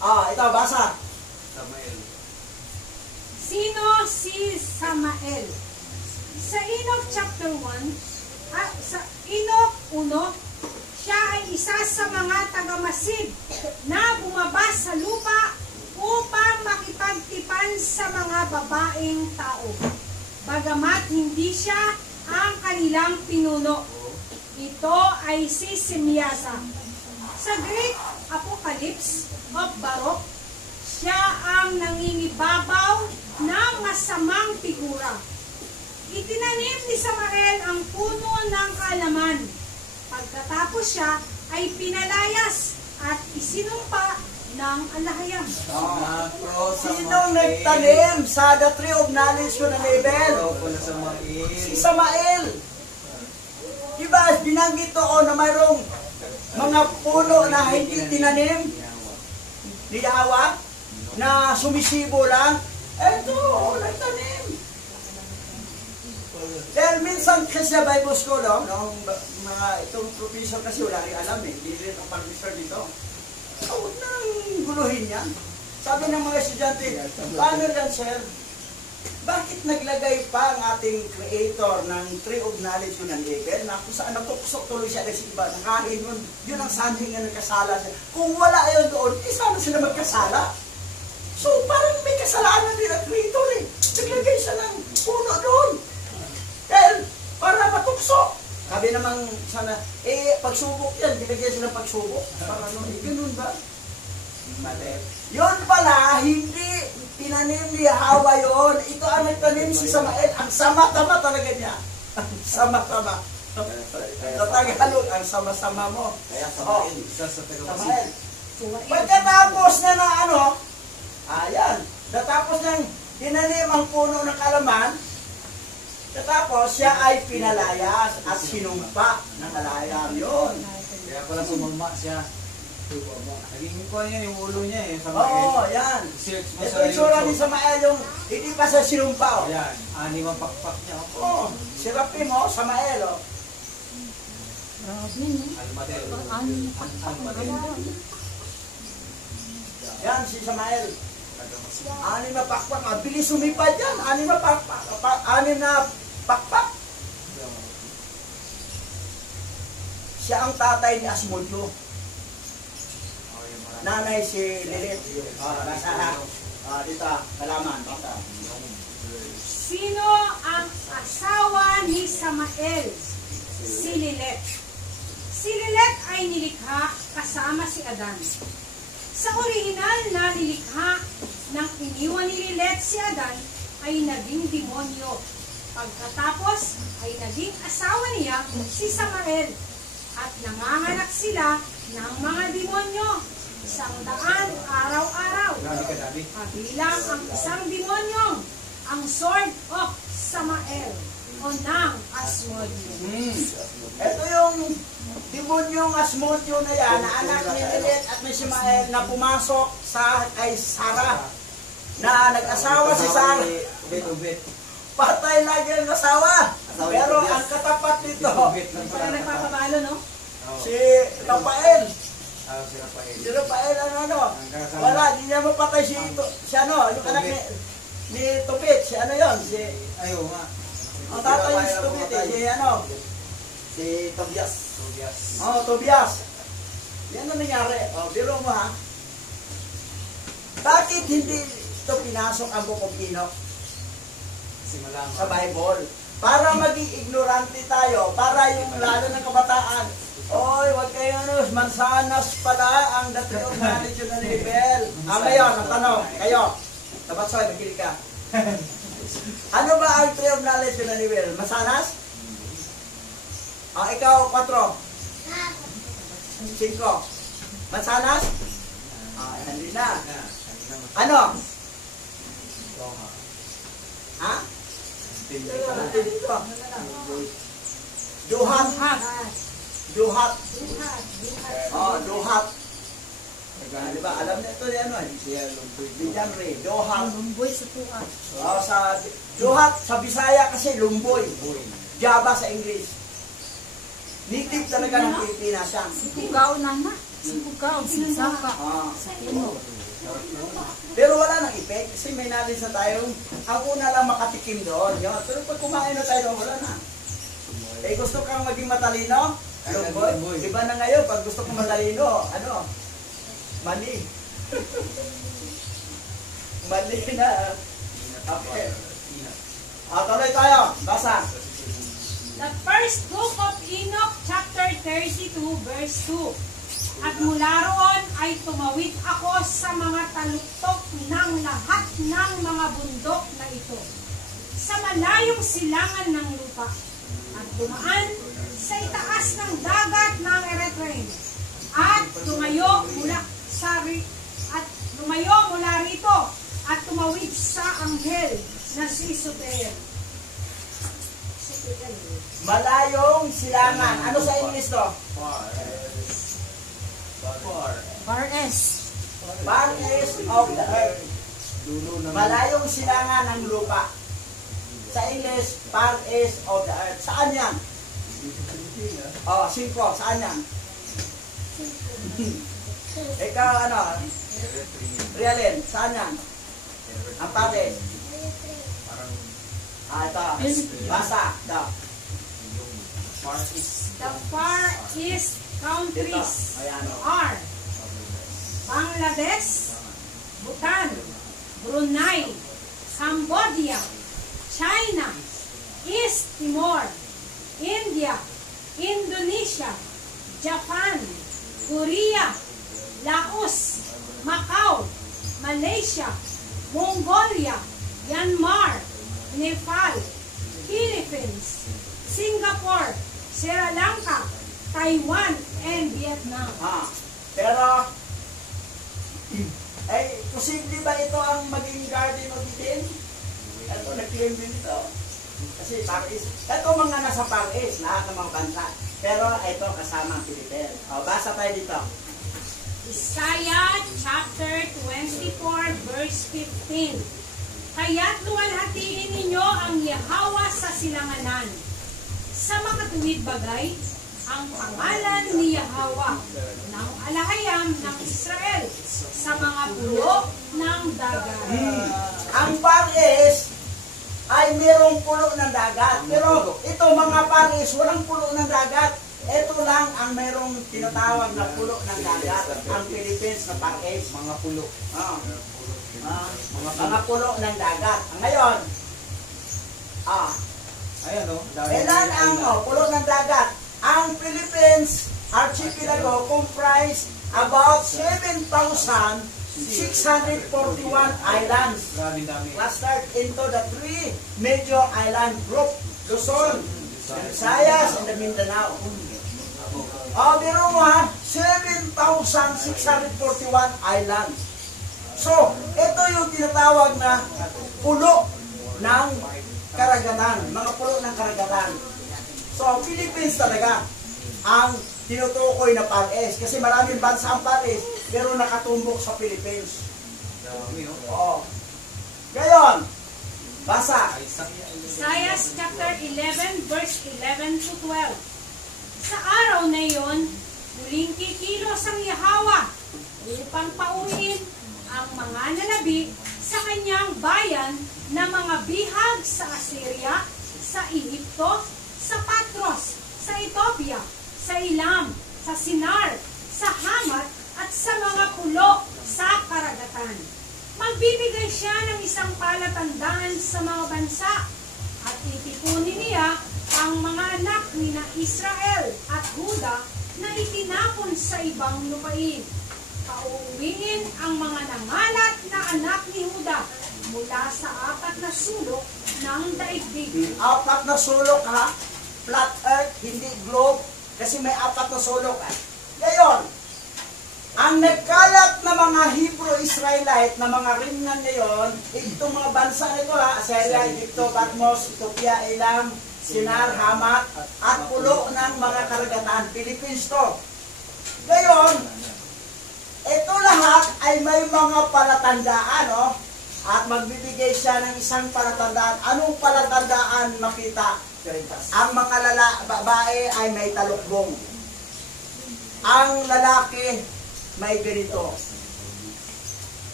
Ito, basa. Samael. Sino si Samael? Sa Enoch chapter 1, sa Enoch 1, siya ay isa sa mga tagamasid na bumaba sa lupa upang makipagtipan sa mga babaeng tao. Bagamat hindi siya ang kanilang pinuno. Ito ay si Semyasa. Sa Greek Apocalypse of Baruch, siya ang nangingibabaw ng masamang figura. Itinanim ni Samael ang puno ng kaalaman. Pagkatapos siya ay pinalayas at isinumpa ng alahayam. Sinong nagtanim sa the tree of knowledge ko na label? Si Samael. Diba, binanggit doon na mayroong mga puno na hindi tinanim ni Yahweh na sumisibo lang. Eto, nagtanim. Dahil minsan kasi sa Bible School, nung mga itong professor kasi wala rin alam hindi rin ang pag-refer dito. So, huwag nang guluhin yan. Sabi ng mga estudyante, paano yan, sir? Bakit naglagay pa ang ating creator ng tree of knowledge yun ng Abel na kung saan natukso tuloy siya sa iba, nakain yun, yun ang sanhi nga nagkasala siya. Kung wala yun doon, sana sila magkasala. So, parang may kasalanan din ang creator eh. Naglagay siya ng puno doon. Dahil, para matukso. Sabi namang sana, pagsubok yan, binagyan siya ng pagsubok. Para ganun ba? Mali. Yun pala, hindi tinanim ni Yahweh yun. Ito ang nagtanim si Samael. Ang sama-sama talaga niya. Ang sama-sama. Sa Tagalog, ang sama-sama mo. Kaya Samael. Isa sa Samael. tagapasig. Pagkatapos na ayan, natapos niyang tinanim ang puno ng kalaman, katapos siya ay pinalayas at sinumpa ng alayam yun. Kaya pala sumama siya. Naging ko niya yung ulo niya eh. Samael. Oo, yan. Search mo Ito sa yung sura ni YouTube. Samael yung hindi pa sa sinumpa. Ayan. Anim ang pakpak niya. Oo, sirapin mo, Samael. Grabe, no? Almadel. Ano yung pakpak? Almadel. Yan si Samael. Anim na pakpak. Ang bilis sumipad yan. Anim na pakpak. Anim na pakpak. Siya ang tatay ni Asmodio. Nanay si Lilith. Basta na. Dito, kalaman. Basta. Sino ang asawa ni Samael? Si Lilith. Si Lilith ay nilikha kasama si Adan. Sa orihinal na nilikha ng iniwan ni Lilith si Adan ay naging demonyo. Pagkatapos ay naging asawa niya si Samael at nanganganak sila ng mga demonyo. 100 araw-araw. Kabilang ang isang demonyong ang sword of Samael o ng Asmodio. Ito yung demonyong Asmodio na yan, na anak ni Lilith at ni Samael na pumasok sa kay Sarah. Na nag-asawa si Sarah. Patay lagi ang asawa. Pero ang katapat nito, Parang nagpapabalo, no? si Rafael. Si Rafael, ano? Wala, di niya mapatay si ano, yung anak ni Tupit. Si ano yun? Si, Ayaw nga. ang tatay ni Tupit si ano? Si Tobias. Tobias. Yan ang nangyari. Biro mo ha. Bakit hindi ito pinasok ang Book of Enoch sa Bible? Para maging ignorante tayo, para yung lalo ng kabataan, oy, wag kayo mansanas pala ang the tree of knowledge yun na level. Ngayon, ang tanong, kayo, Tabatsoy, magkilig ka. Ano ba ang tree of knowledge yun na level? Mansanas? Ikaw, 4. 5. Mansanas? Hindi na. Ano? Ha? Duhat. Duhat. Duhat. Di ba? Alam na ito yan, Bijan Ray. Duhat. Lumboy sa tuwa. Sa Duhat, sa Bisaya kasi lumboy. Java sa English. Native talaga ng Pilipinas yan. Sipugaw na na. Sipugaw, sinsaka. Sa ino. Pero wala nang effect kasi may knowledge na tayong ang una lang makatikim doon. Yun. Pero pag kumain na tayo, wala na. Gusto kang maging matalino? Lumboy. Iba na ngayon, pag gusto kang matalino, ano? Mali. Mali na. Okay. Tuloy tayo. Basa. The first book of Enoch, chapter 32, verse 2. At mula roon ay tumawid ako sa mga taluktok ng lahat ng mga bundok na ito, sa malayong silangan ng lupa, at dumaan sa itaas ng dagat ng Erythrae, at lumayo mula rito, at tumawid sa anghel na si Soter. Malayong silangan. Ano sa English to? Far East. Far east of the earth. Malayong silangan ng lupa. Sa English, far east of the earth. Saan yan? 5. Saan yan? Ikaw, ano? Realin, saan yan? Ang pare. Ito. Basa. Ito. The Far East countries are Bangladesh, Bhutan, Brunei, Cambodia, China, East Timor, India, Indonesia, Japan, Korea, Laos, Macau, Malaysia, Mongolia, Myanmar, Nepal, Philippines, Singapore, Sri Lanka, Taiwan, and Vietnam. Pero, posible ba ito ang maging Garden of Eden? Ito, nag-claim din ito. Kasi Paris, ito mga nasa Paris, lahat ng mga bansa. Pero ito kasama ang Pilipinas. Basa tayo dito. Isaiah chapter 24 verse 15. Kaya't luwalhatiin ninyo ang Yahwa sa silanganan. Sa makatuwid bagay ang pangalan ni Yahweh ng alahayam ng Israel sa mga pulo ng dagat. Ang Pares ay merong pulo ng dagat. Pero ito mga Pares, walang pulo ng dagat. Ito lang ang merong tinatawag na pulo ng dagat. Ang Philippines na Pares. Mga pulo. Mga pulo ng dagat. Ngayon, Ayan o. ilan ang pulo ng dagat? Ang Philippines archipelago comprise about 7,641 islands Grabe dami. clustered into the three major island group, Luzon, Visayas, and the Mindanao. Biro mo ha, 7,641 islands. So, ito yung tinatawag na pulo ng karagatan, mga pulo ng karagatan. So, Philippines talaga ang tinutukoy na Pares. Kasi maraming bansa ang Pares, pero nakatumbok sa Philippines. Dami o. Oo. Ngayon, basa. Isaiah chapter 11 verse 11 to 12. Sa araw na iyon, muling kikilos ang Yahweh upang pauwiin ang mga nalabi sa kanyang bayan na mga bihag sa Assyria, sa Egypto, sa Patros, sa Ethiopia, sa Elam, sa Sinar, sa Hamat, at sa mga pulo sa karagatan. Magbibigay siya ng isang palatandaan sa mga bansa at titipunin niya ang mga anak ni na Israel at Huda na itinapon sa ibang lupain. Pauuwiin ang mga nangalat na anak ni Huda mula sa apat na sulok ng daigdig. Apat na sulok ha, flat earth, hindi globe, kasi may apat na sulok. Ngayon, ang nagkalat na mga Hebrew-Israelite na mga rimnan ngayon, itong mga bansa nito ha, Assyria, Egypto, Patmos, Ethiopia, Elam, Sinar, Hamat, at pulo ng mga karagatan, Philippines to. Ngayon, ito lahat ay may mga palatandaan, no? At magbibigay siya ng isang palatandaan. Anong palatandaan makita? Ang mga babae ay may talukbong. Ang lalaki may ganito.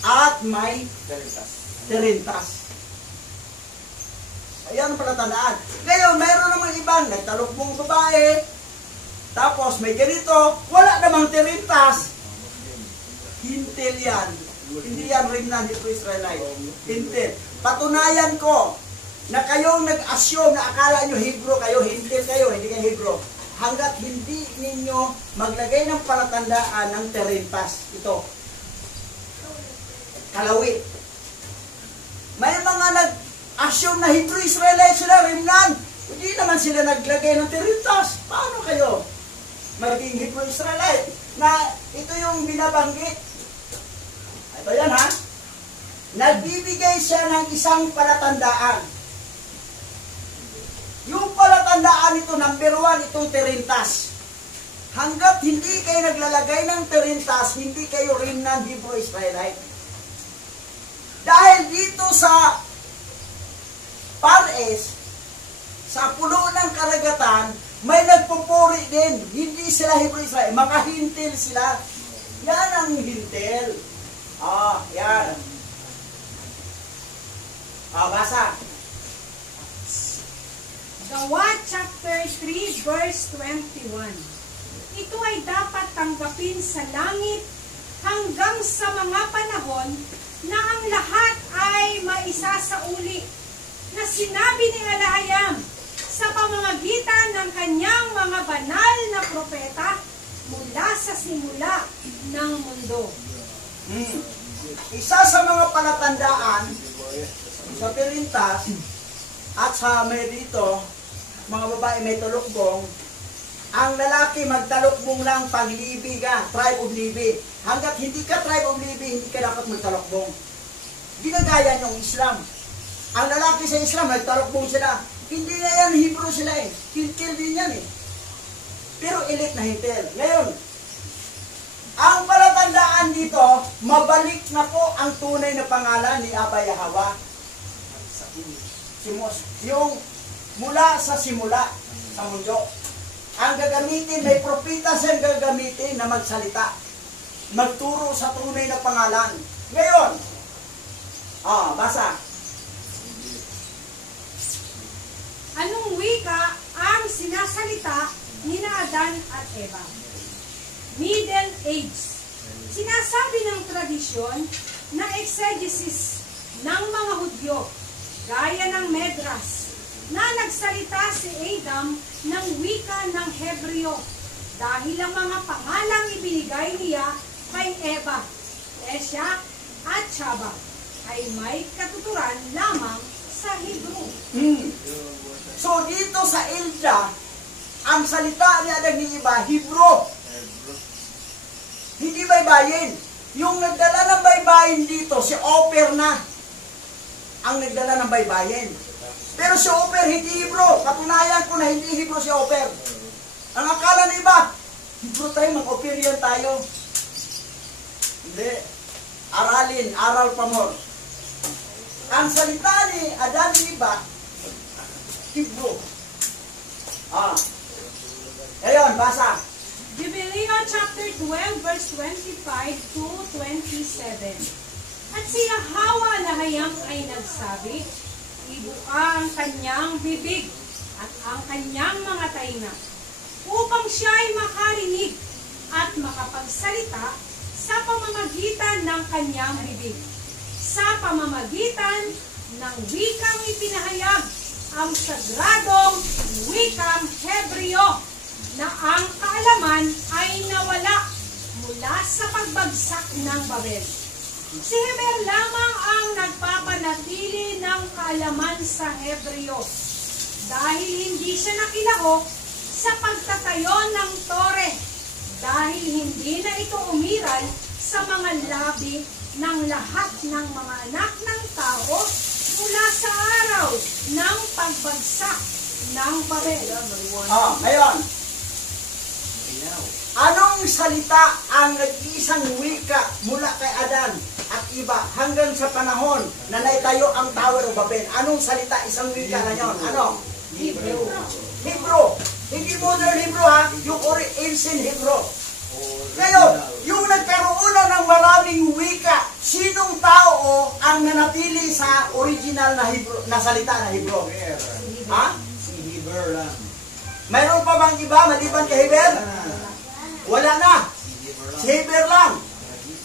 At may tirintas. Ayan ang palatandaan. Ngayon, mayroon namang ibang nagtalukbong babae. Tapos may ganito. Wala namang tirintas. Hintil yan. Hindi yan rimnan dito Israelite. Hintil. Patunayan ko na kayong nag-assume na akala nyo Hebrew kayo, hintil kayo, hindi kayo Hebrew. Hanggat hindi ninyo maglagay ng palatandaan ng terintas. Ito. Kalawi. May mga nag-assume na Hebrew Israelite sila, rimnan. Hindi naman sila naglagay ng terintas. Paano kayo maging Hebrew Israelite? Na ito yung binabanggit. Ito yan ha. Nagbibigay siya ng isang palatandaan. Yung palatandaan ito, number 1, itong terintas. Hanggat hindi kayo naglalagay ng terintas, hindi kayo rin ng Hebrew Israelite. Dahil dito sa Pares, sa pulo ng karagatan, may nagpupuri din. Hindi sila Hebrew Israelite, makahintil sila. Yan ang hintil. Yan. Basa. Gawa chapter 3 verse 21. Ito ay dapat tanggapin sa langit hanggang sa mga panahon na ang lahat ay maisasauli na sinabi ni Alahayam sa pamamagitan ng kanyang mga banal na propeta mula sa simula ng mundo. Isa sa mga palatandaan sa terintas at sa may dito, mga babae may talukbong, ang lalaki magtalukbong lang pag Libi ka, tribe of Libi. Hanggat hindi ka tribe of Libi, hindi ka dapat magtalukbong. Ginagaya niyong Islam. Ang lalaki sa Islam, nagtalukbong sila. Hindi na yan, Hebrew sila eh. Hintil din yan eh. Pero elite na hintil. Ngayon, ang palatandaan dito, mabalik na po ang tunay na pangalan ni Abba Yahweh. Yung mula sa simula sa mundo. ang gagamitin, may propita siyang gagamitin na magsalita. Magturo sa tunay na pangalan. Ngayon, basa. Anong wika ang sinasalita ni Adan at Eva? Middle Age. Sinasabi ng tradisyon na exegesis ng mga Hudyo, gaya ng Medras, na nagsalita si Adam ng wika ng Hebreo dahil ang mga pangalang ibinigay niya kay Eva, Esya at Shaba ay may katuturan lamang sa Hebrew. So dito sa Ilja, ang salita niya ng iba, Hebrew. Hindi baybayin. Yung nagdala ng baybayin dito, si Oper na ang nagdala ng baybayin. Pero si Oper hindi Hebrew. Katunayan ko na hindi Hebrew si Oper. Ang akala ng iba, Hebrew tayo, mag-Operian tayo. Hindi. Aralin, aral pa mo. Ang salita ni Adan iba, Hebrew. Ngayon, basa. Jubileo chapter 12 verse 25 to 27. At si Yahweh Lahayam ay nagsabi, ibuka ang kanyang bibig at ang kanyang mga tainga, upang siya ay makarinig at makapagsalita sa pamamagitan ng kanyang bibig, sa pamamagitan ng wikang ipinahayag, ang sagradong wikang Hebreo, na ang kaalaman ay nawala mula sa pagbagsak ng Babel. Si Heber lamang ang nagpapanatili ng kaalaman sa Hebreo dahil hindi siya nakilahok sa pagtatayo ng tore, dahil hindi na ito umiral sa mga labi ng lahat ng mga anak ng tao mula sa araw ng pagbagsak ng Babel. Ngayon, anong salita ang nag-iisang wika mula kay Adan at iba hanggang sa panahon na naitayo ang Tower of Babel? Anong salita, isang wika na yun? Ano? Hebrew. Hebrew. Hindi modern Hebrew ha, yung ancient Hebrew. Ngayon, yung nagkaroon na ng maraming wika, sinong tao ang nanatili sa original na Hebrew, na salita na Hebrew? Ha? Si Heber lang. Mayroon pa bang iba maliban kay Heber? Wala na. Si Heber lang.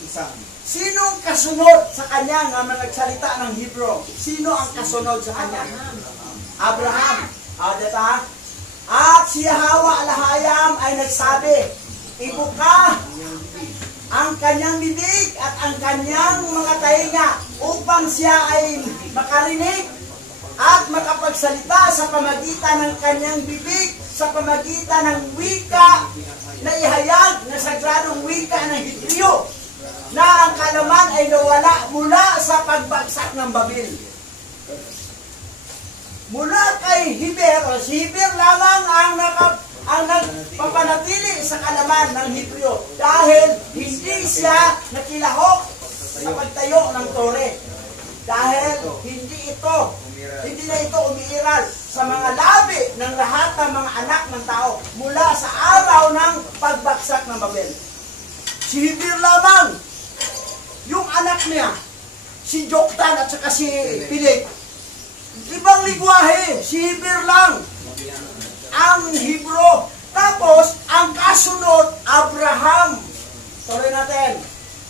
Isang. Sinong kasunod sa kanya nga nagsalita ng Hebrew? Sino ang kasunod sa kanya? Abraham. Diba? At si Yahweh Lahayam ay nagsabi, ibuka ang kanyang bibig at ang kanyang mga tainga upang siya ay makarinig at makapagsalita sa pamagitan ng kanyang bibig, sa pamagitan ng wika na ihayag na sagradong wika ng Hebreo, na ang kalaman ay nawala mula sa pagbagsak ng Babel. Mula kay Heber, si Heber lamang ang nagpapanatili sa kalaman ng Hebreo dahil hindi siya nakilahok sa pagtayo ng tore. Dahil hindi na ito umiiral sa mga labi ng lahat ng mga anak ng tao mula sa araw ng pagbagsak ng Babel. Si Heber lamang, yung anak niya, si Joktan at saka si Pilit, ibang ligwahe, si Heber lang ang Hebrew. Tapos, ang kasunod, Abraham. Tuloy natin.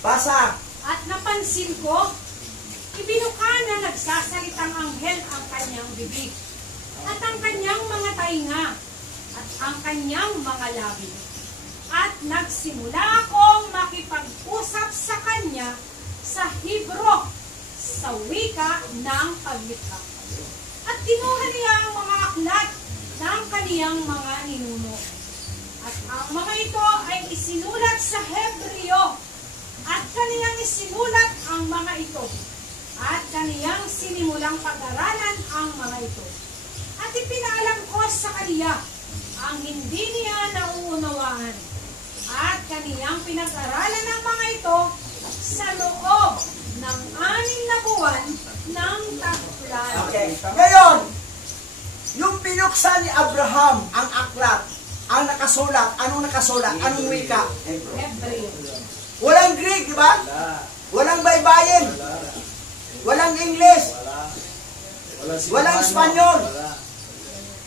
Basa. At napansin ko, ibinuka na nagsasalitang anghel ang kanyang bibig, at ang kanyang mga tainga, at ang kanyang mga labi. At nagsimula akong makipag-usap sa kanya sa Hebrew, sa wika ng paglikha. At kinuha niya ang mga aklat ng kaniyang mga ninuno. At ang mga ito ay isinulat sa Hebreo, at kaniyang isinulat ang mga ito, at kaniyang sinimulang pag-aralan ang mga ito. At ipinaalam ko sa kaniya ang hindi niya nauunawaan, at kaniyang pinag-aralan ang mga ito sa loob ng 6 na buwan ng tagpulan. Okay. Ngayon, yung pinuksan ni Abraham ang aklat, ang nakasulat. Anong nakasulat? Anong wika? Hebreo. Walang Greek, di ba? Wala. Walang baybayin. Wala. Walang English. Wala. Walang Espanyol. Wala.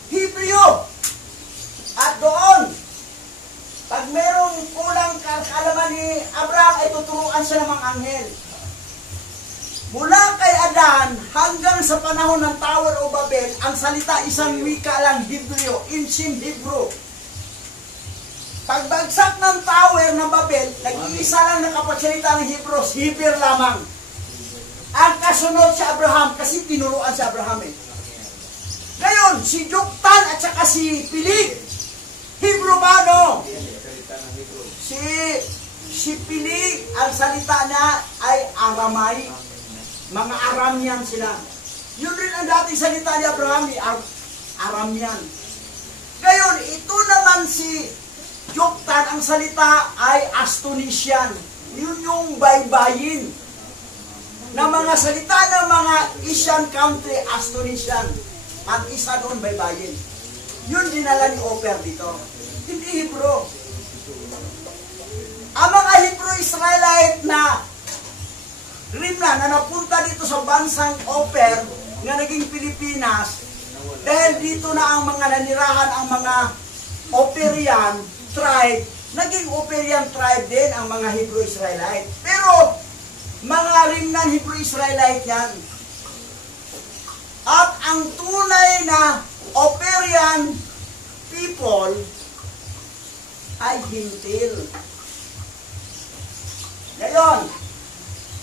Hebreo. At doon, pag merong kulang kaalaman ni Abraham, ay tuturuan siya ng mga anghel. Mula kay Adan hanggang sa panahon ng Tower of Babel, ang salita isang wika lang, Hebreo, ancient Hebrew. Pagbagsak ng Tower ng Babel, nag-iisa lang nakapagsalita ng Hebrew, Hebrew lamang. Ang kasunod si Abraham, kasi tinuruan si Abraham eh. Ngayon, si Joktan at saka si Pilig, Hebrew ba no? Si Pilig, ang salita niya ay Aramay. Mga Aramian sila. Yun rin ang dating salita ni Abraham, Aramian. Ngayon, ito naman si Joktan, ang salita ay Astonesian. Yun yung baybayin. Na mga salita ng mga Asian country, Astonesian. At isa doon baybayin. Yun dinala ni Oper dito. Hindi Hebrew. Ang mga Hebrew Israelite na rimna na napunta dito sa bansang Oper nga naging Pilipinas, dahil dito na ang mga nanirahan ang mga Operian tribe, naging Operian tribe din ang mga Hebrew Israelite. Pero mga rimnan Hebrew Israelite yan. At ang tunay na Operian people ay hintil. Ngayon,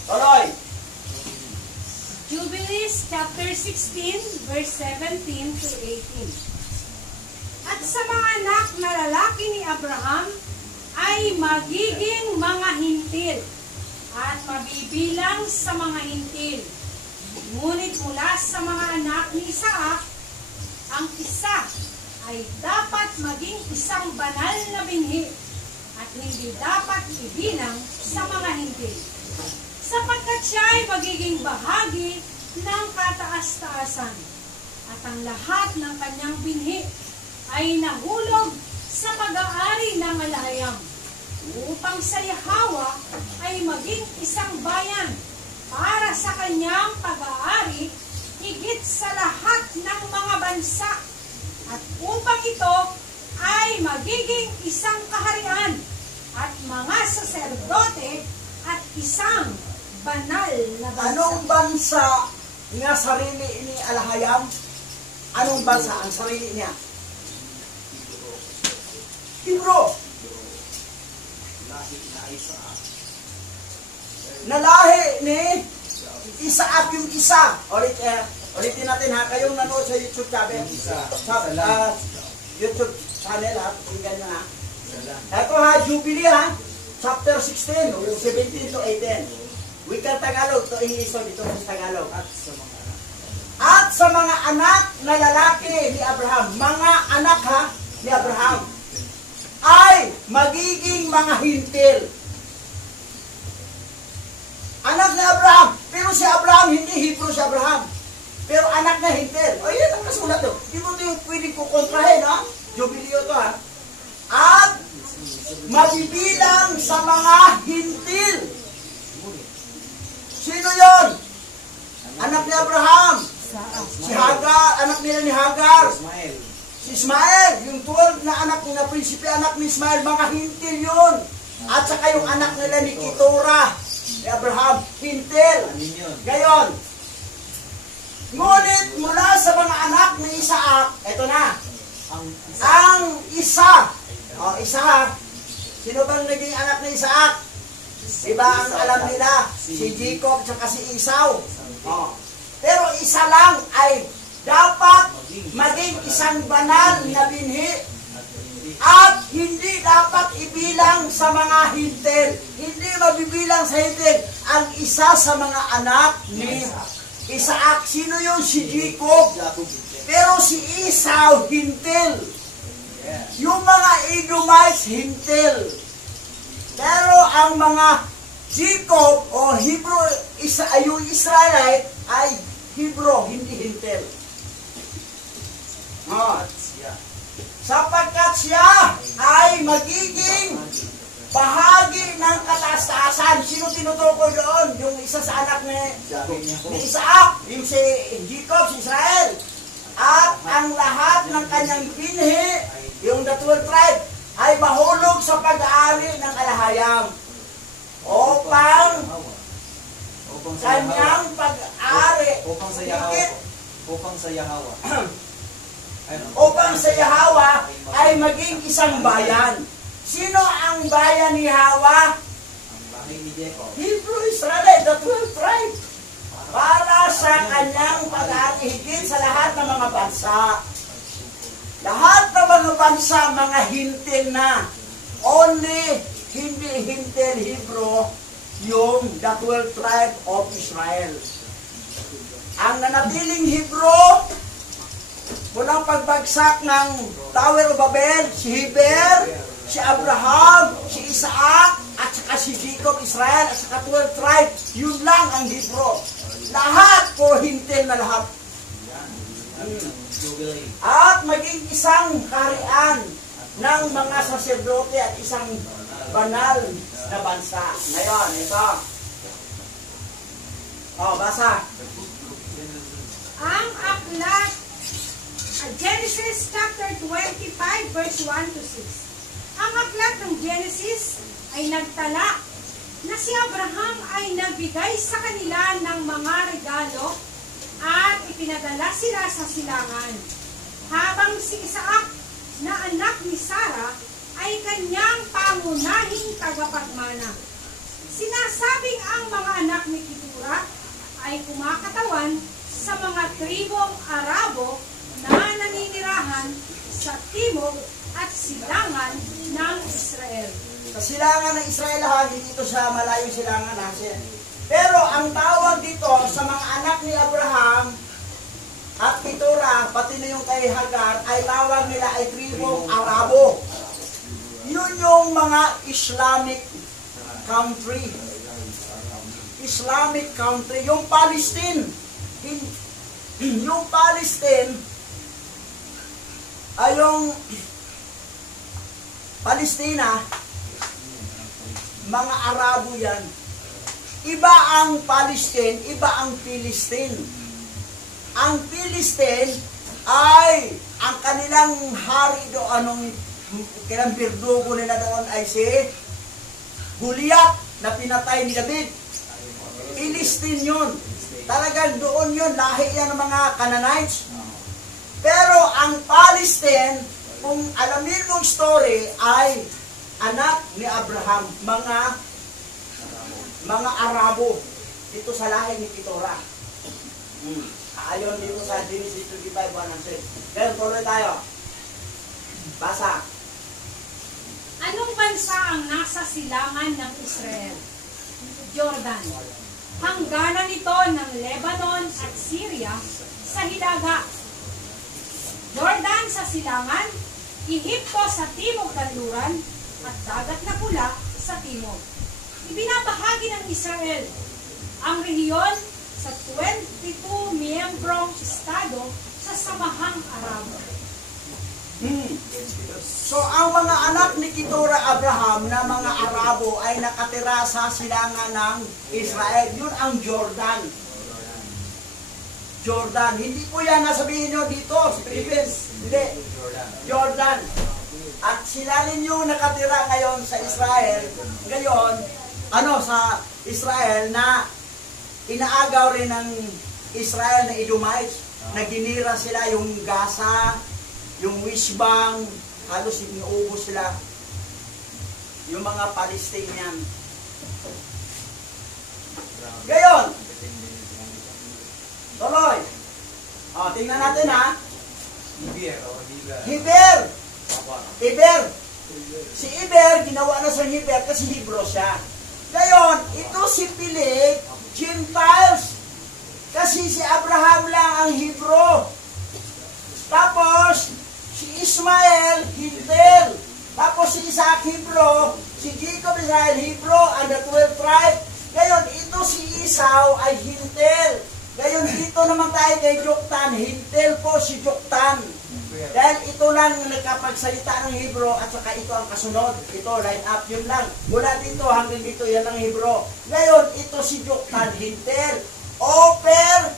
tuloy. Jubilees chapter 16, verse 17 to 18. At sa mga anak na lalaki ni Abraham ay magiging mga hintil at mabibilang sa mga hintil. Ngunit mula sa mga anak ni Isaac, ang isa ay dapat maging isang banal na binhi at hindi dapat ibilang sa mga hintil, sapagkat siya ay magiging bahagi ng kataas-taasan at ang lahat ng kanyang binhi ay nahulog sa pag-aari ng malahayam upang sa Yahawa ay maging isang bayan para sa kanyang pag-aari higit sa lahat ng mga bansa at upang ito ay magiging isang kaharian at mga saserdote at isang banal na bansa. Anong bansa nga sarili ni Alahayam? Anong bansa ang sarili niya? Hebrew. Nalahi ni Isaac yung isa. Ulitin natin ha, kayong nanood sa YouTube channel. YouTube channel ha, pakinggan nyo ha. Ito ha, Jubilee ha, chapter 16, 17 to 18. Wikang Tagalog, to English dito sa Tagalog. At sa mga anak na lalaki ni Abraham, mga anak ha, ni Abraham, ay magiging mga hintil. Anak ni Abraham, pero si Abraham, hindi Hebrew si Abraham. Pero anak na hintil. O yan ang kasulat to. Di mo ito yung pwedeng kukontrahin ha. Jubileo to ha. At mabibilang sa mga hintil. Sino yon? Anak ni Abraham. Si Hagar, anak nila ni Hagar. Si Ismael, yung 12 na anak na prinsipe, anak ni Ismael, mga hintil yun. At saka yung anak nila ni Keturah, ni Abraham, hintil. Gayon. Ngunit mula sa mga anak ni Isaac, eto na, ang isa, isa, sino bang naging anak ni Isaac? Diba ang alam nila, si Jacob at si Esau. Pero isa lang ay dapat maging isang banal na binhi at hindi dapat ibilang sa mga hintil. Hindi mabibilang sa hintil ang isa sa mga anak ni Isaac. Sino yun? Si Jacob. Pero si Esau, hintil. Yung mga Edomites, hintil. Pero ang mga Jacob o Hebrew, yung Israelite ay Hebrew, hindi hintil. sapagkat siya ay magiging bahagi ng kataas-taasan. Sino tinutukoy doon? Yung isa sa anak ni Isaac, yung si Jacob, si Israel. At ang lahat ng kanyang binhi, yung the 12 tribe, ay mahulog sa pag-aari ng alahayam upang kanyang pag-aari upang sa Yahawa upang sa Yahawa ay maging isang bayan. Sino ang bayan ni Yahawa? ang bahay ni Jacob. Hebrew Israel, the 12 tribe. Para sa kanyang pag-aari higit sa lahat ng mga bansa. Lahat ng mga bansa, mga hintil na. Only, hindi hintil Hebrew, yung the 12 tribe of Israel. Ang nanatiling Hebrew, mulang pagbagsak ng Tower of Babel, si Heber, si Abraham, si Isaac, at saka si Jacob, Israel, at saka 12 tribe, yun lang ang Hebrew. Lahat po hintil na lahat. At maging isang kaharian ng mga saserdote at isang banal na bansa. Ngayon, ito. Basa. Ang aklat, Genesis chapter 25 verse 1 to 6. Ang aklat ng Genesis ay nagtala na si Abraham ay nagbigay sa kanila ng mga regalo at ipinadala sila sa silangan. Habang si Isaac na anak ni Sarah ay kanyang pangunahing tagapagmana. Sinasabing ang mga anak ni Keturah ay kumakatawan sa mga tribong Arabo na naninirahan sa timog at silangan ng Israel. Sa silangan ng Israel, hindi ito sa malayong silangan natin. Pero ang tawag dito sa mga anak ni Abraham at Keturah, pati na yung kay Hagar, ay tawag nila ay tribong Arabo. Yun yung mga Islamic country. Islamic country. Yung Palestine. Yung Palestine ay yung Palestina, mga Arabo yan. Iba ang Palestine, iba ang Philistine. Ang Philistine ay ang kanilang hari doon, anong kailang birdugo nila doon ay si Goliath na pinatay ni David. Philistine yun. Talagang doon yun, lahi yan ng mga Canaanites. Pero ang Palestine, kung alamin mong story, ay anak ni Abraham, mga Arabo dito sa lahi ni Keturah. Ayon dito sa Genesis 25, 1-6. Ngayon, tuloy tayo. Basa. Anong bansa ang nasa silangan ng Israel? Jordan. Hangganan nito ng Lebanon at Syria sa hilaga. Jordan sa silangan, Ehipto sa timog kanluran, at dagat na pula sa timog. Ibinabahagi ng Israel ang rehiyon sa 22 miyembrong estado sa Samahang Arabo. So, ang mga anak ni Keturah Abraham na mga Arabo ay nakatira sa silangan ng Israel. Yun ang Jordan. Jordan. Hindi po yan nasabihin nyo dito sa Philippines. Hindi. Jordan. At sila ninyo nakatira ngayon sa Israel. Ngayon, sa Israel na inaagaw rin ng Israel na Edomites. Naginira sila yung Gaza, yung Wishbang, halos inuubos sila. Yung mga Palestinian. Ngayon, tuloy. Tingnan natin Heber. Si Heber, ginawa na sa Heber kasi Hebrew siya. Ngayon, ito si Pilig, Gentiles. Kasi si Abraham lang ang Hebrew. Tapos, si Ismael, Hintil. Tapos si Isaac, Hebrew. Si Jacob, Israel, Hebrew. And the 12 tribe. Ngayon, ito si Esau ay Hintil. Ngayon, dito naman tayo kay Joktan. Hintil po si Joktan. Dahil ito lang nagkapagsalita ng Hebro at saka ito ang kasunod. Ito, line up, yun lang. Mula dito hanggang dito, yan ang Hebro. Ngayon, ito si Joktan, Hintel. Oper,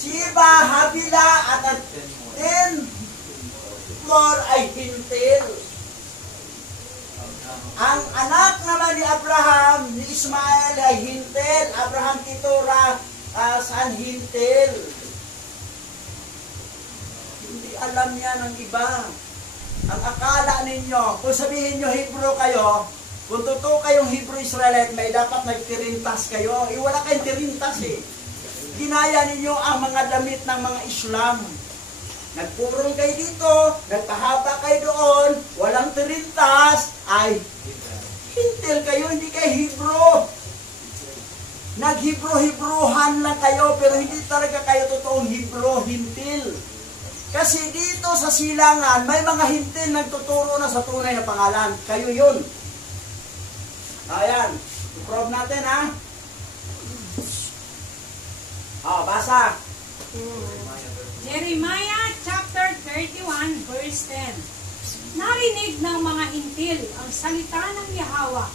Siba, Habila, at ang 10 more ay Hintel. Ang anak naman ni Abraham, ni Ismael ay Hintel. Abraham Keturah, saan Hintel? Hindi alam yan ng iba. Ang akala ninyo, kung sabihin nyo Hebrew kayo, kung totoo kayong Hebrew Israelite, may dapat nagtirintas kayo. Wala kayong tirintas eh. Ginaya ninyo ang mga damit ng mga Islam. Nagpurong kayo dito, nagpahaba kayo doon, walang tirintas, ay Hintil kayo, hindi kayo Hebrew. Nag-Hebrew-Hebruhan lang kayo, pero hindi talaga kayo totoong Hebrew, Hintil. Kasi dito sa silangan, may mga Hintil nagtuturo na sa tunay na pangalan. Kayo yun. Ayan. I-prove natin, ha? Basa. Jeremiah chapter 31 verse 10. Narinig ng mga Hintil ang salita ng Yahweh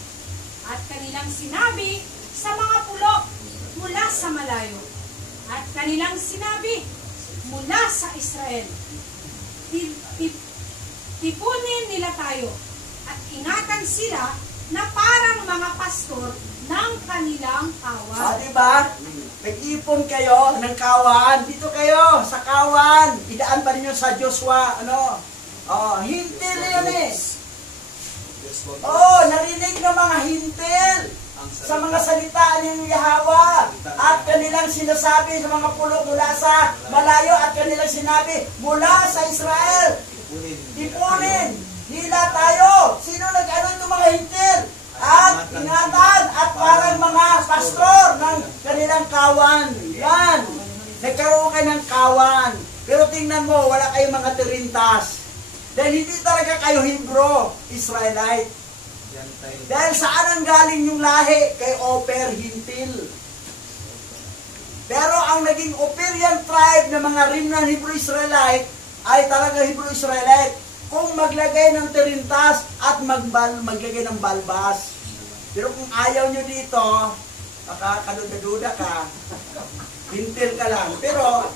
at kanilang sinabi sa mga pulo mula sa malayo. At kanilang sinabi mula sa Israel, tipunin nila tayo at ingatan sila na parang mga pastor ng kanilang kawan. Diba? Nag-ipon kayo ng kawan. Dito kayo, sa kawan. Idaan pa ninyo sa Joshua. Hintil yun eh. Narinig ng mga hintil sa mga salita ng Yahweh. At kanilang sinasabi sa mga pulo mula sa malayo. At kanilang sinabi mula sa Israel. Ipunin nila tayo. Sino nag-ano itong mga hintil? At ingatan at parang mga pastor ng kanilang kawan. Yan. Nagkaroon kayo ng kawan. Pero tingnan mo, wala kayong mga tirintas. Dahil hindi talaga kayo Hebrew, Israelite. Dahil saan ang galing yung lahi? Kay Oper, Hintil. Pero ang naging Operian tribe ng mga rimnan Hebrew Israelite ay talaga Hebrew Israelite. Kung maglagay ng tirintas at maglagay ng balbas. Pero kung ayaw nyo dito, makakaduda-duda ka, hintil ka lang. Pero,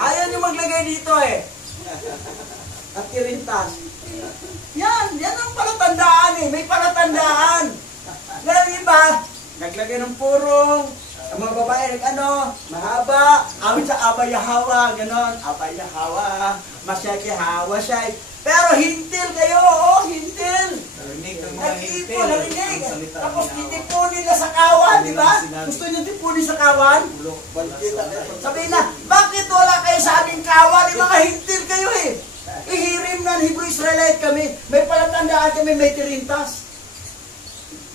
ayaw nyo maglagay dito eh. At tirintas. Yan ang palatandaan eh. May palatandaan. Ngayon iba, naglagay ng purong, ang mga babae mahaba, amin sa Abay Yahawa, ganon, Abay Yahawa, Masyaki Hawa siya. Pero hintil kayo, hintil. Nag-ipon, narinig. Tapos titipunin na sa kawan, di ba? Gusto niyo tipunin sa kawan? Sabihin na, bakit wala kayo sa aming kawan? Mga hintil kayo eh. Ihirim na Hebrew Israelite kami. May palatandaan kami, may tirintas.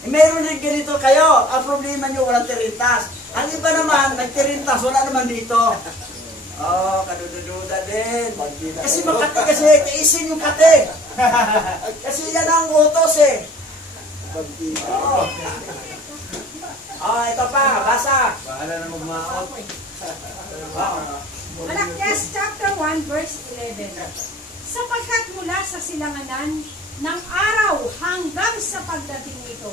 Meron rin ganito kayo. Ang problema nyo, walang tirintas. Ang iba naman, nagtirintas, wala naman dito. Kadududa din. Kasi makati kasi, kaisin yung kate. Kasi yan ang utos eh. Ito pa, basa. Bahala na magmaot. Malakyas chapter 1 verse 11. Sapagkat mula sa silanganan ng araw hanggang sa pagdating nito,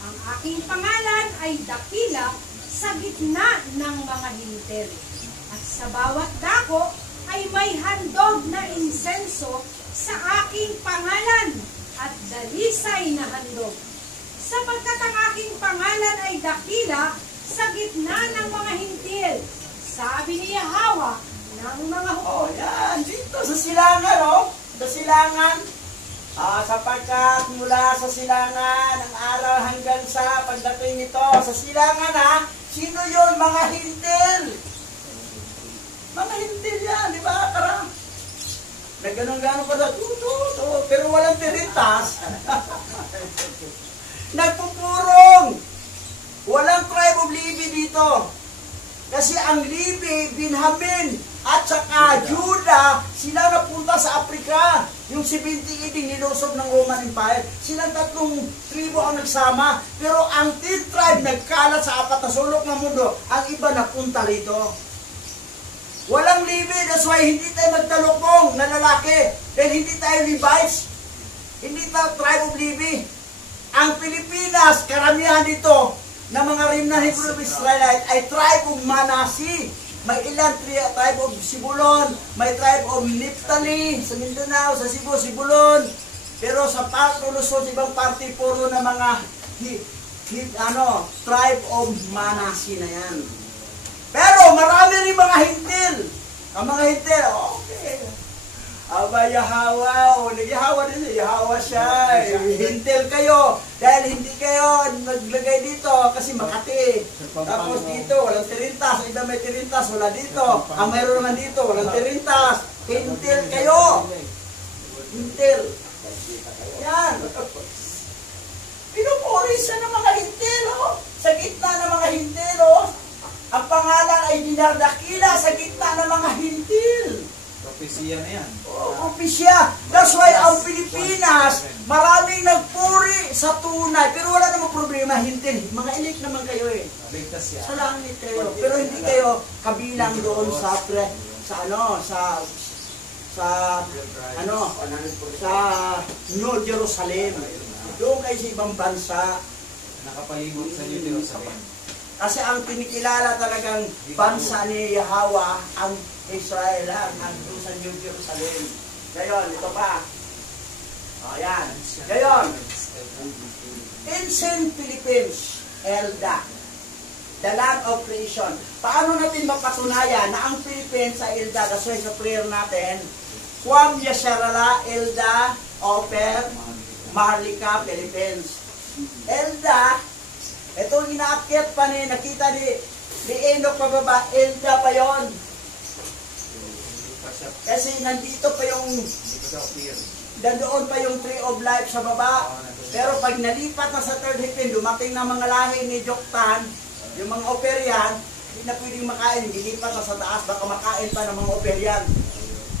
ang aking pangalan ay dakila sa gitna ng mga hintil. At sa bawat dako ay may handog na insenso sa aking pangalan at dalisay na handog. Sapagkat ang aking pangalan ay dakila sa gitna ng mga hintil, sabi ni Yahweh ng mga hukbo. Yan, dito sa silangan, sa silangan. Sapagkat mula sa silangan, ang araw hanggang sa pagdating nito, sa silangan sino yun? Mga hintil. Mga hintil yan, di ba? Karang nagganong-ganon pa sa pero walang tirintas. Nagpupurong. Walang tribe of Levi dito. Kasi ang Levi, Benjamin, at saka Judah, sila napunta sa Afrika. Yung 70 iding nilusob ng Roman Empire. Silang 3 tribo ang nagsama. Pero ang 10 tribe nagkalat sa 4 na sulok ng mundo. Ang iba napunta rito. Walang Levi, that's why hindi tayo magtalukong na lalaki. Dahil hindi tayo Levites. Hindi tayo tribe of Levi. Ang Pilipinas, karamihan dito na mga remnant Hebrew of Israelite ay tribe of Manasi. May ilan tribe of Sibulon, may tribe of Naphtali, sa Mindanao, sa Cebu, Sibulon. Pero sa parte Luzon, ibang parte, puro na mga tribe of Manasi na yan. Pero marami rin mga hintil. Ang mga hintil, okay. Aba, Yahawa, Yahawa din siya, Yahawa siya. Hintil kayo, dahil hindi kayo naglagay dito kasi Makati. Tapos dito, walang tirintas. Iba may tirintas, wala dito. Ang mayroon naman dito, walang tirintas. Hintil kayo. Hintil. Yan. Pinupuri siya ng mga hintil, oh. Sa gitna ng mga hintil, oh. Ang pangalan ay dinardakila sa gitna ng mga hintil. Propesya na yan. Propesya. That's why ang Pilipinas, maraming nagpuri sa tunay. Pero wala namang problema, hintil. Mga elite naman kayo eh. Ligtas yan. Sa langit kayo. Pero hindi kayo kabilang doon sa New Jerusalem. Doon kayo sa ibang bansa. Nakapalibot sa New Jerusalem. Kasi ang kinikilala talagang bansa ni Yahweh ang Israel lang, doon sa New Jerusalem. Ngayon, ito pa. Ayan. Ngayon, Ancient Philippines, Elda, the land of creation. Paano natin mapatunayan na ang Philippines sa Elda, that's why sa prayer natin, Kwam Yasharala, Elda, Oper, Maharlika, Philippines. Elda, itong inaakyat pa ni, nakita ni Enoch pababa, Elda pa yon. Kasi nandito pa yung, nandoon pa yung tree of life sa baba. Pero pag nalipat na sa third heaven, dumating na mga lahi ni Joktan, yung mga Operian, hindi na pwedeng makain, nilipat na sa taas, baka makain pa ng mga Operian.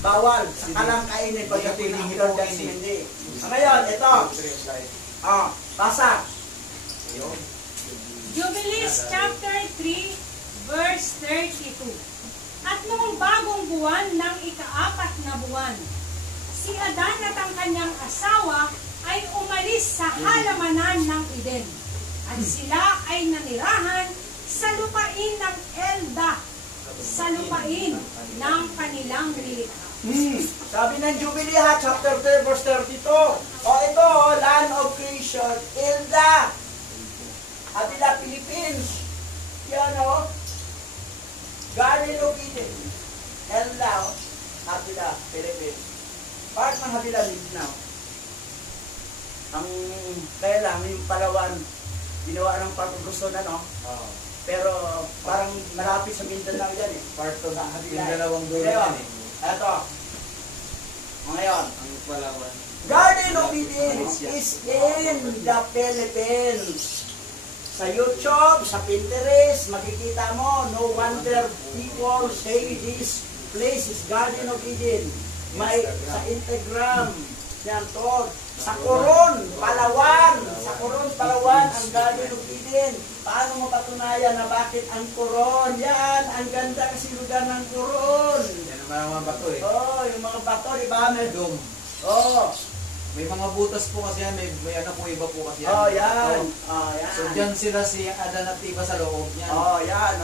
Bawal, saka lang kainin pagdating ng third heaven, hindi. Ngayon, ito. Basa. Jubilees chapter 3, verse 32. At noong bagong buwan ng ika-4 na buwan, si Adan at ang kanyang asawa ay umalis sa halamanan ng Eden. At sila ay nanirahan sa lupain ng Elda, sa lupain ng kanilang nilikha. Sabi ng Jubilee chapter 3, verse 32. Ito, land of creation, Elda. Habila, Philippines. Yan o. Garden of Eden. Elda o. Habila, Philippines. Part ng Habila, Mindanao. Ang kaya lang, yung Palawan, ginawa ng part of Luzon, ano? Pero parang malapit sa Mindanao yan eh. Part of Habila. yung dalawang dulo yan eh. Ito. Ngayon. Ang Palawan. Garden of Eden is in the Philippines. Sa YouTube, sa Pinterest, makikita mo, no wonder people say this place is Garden of Eden. May sa Instagram, yan to. Sa Coron, Palawan. Sa Coron, Palawan, ang Garden of Eden. Paano mo patunayan na bakit ang Coron? Yan, ang ganda kasi lugar ng Coron. Yan ang mga bato eh. Yung mga bato, di ba? May dome. May mga butas po kasi yan, may ano po iba po kasi yan. Yan. Yan. So dyan sila si Adan at Eva sa loob niyan. Yan.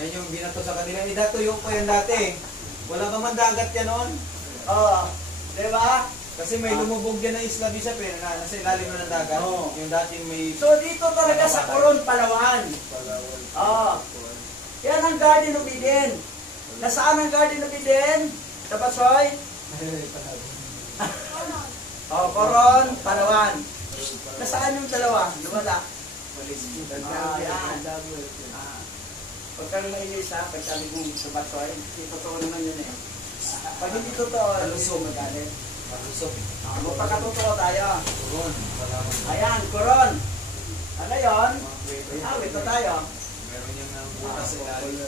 Yan yung binato sa kanila. Idato yung po yan dati. Wala pa man dagat yan noon. Di ba? Kasi may lumubog yan ng Isla Bishop eh, nasa ilalim na ng dagat. Yung dating may... So dito talaga sa Coron, Palawan. Yan ang Garden of Eden. Nasaan ang Garden of Eden? Sa Basoy? Coron, Palawan. Nasaan yung dalawa? Wala. Yan. Pag kang mainis ha, pag sabi kong sa Basoy, hindi totoo naman yun eh. Pag hindi totoo, lusong magalit. Magpakatotoo tayo. Ayan, Coron. Ano yun? Ito tayo. Meron yung butas sa ilalim.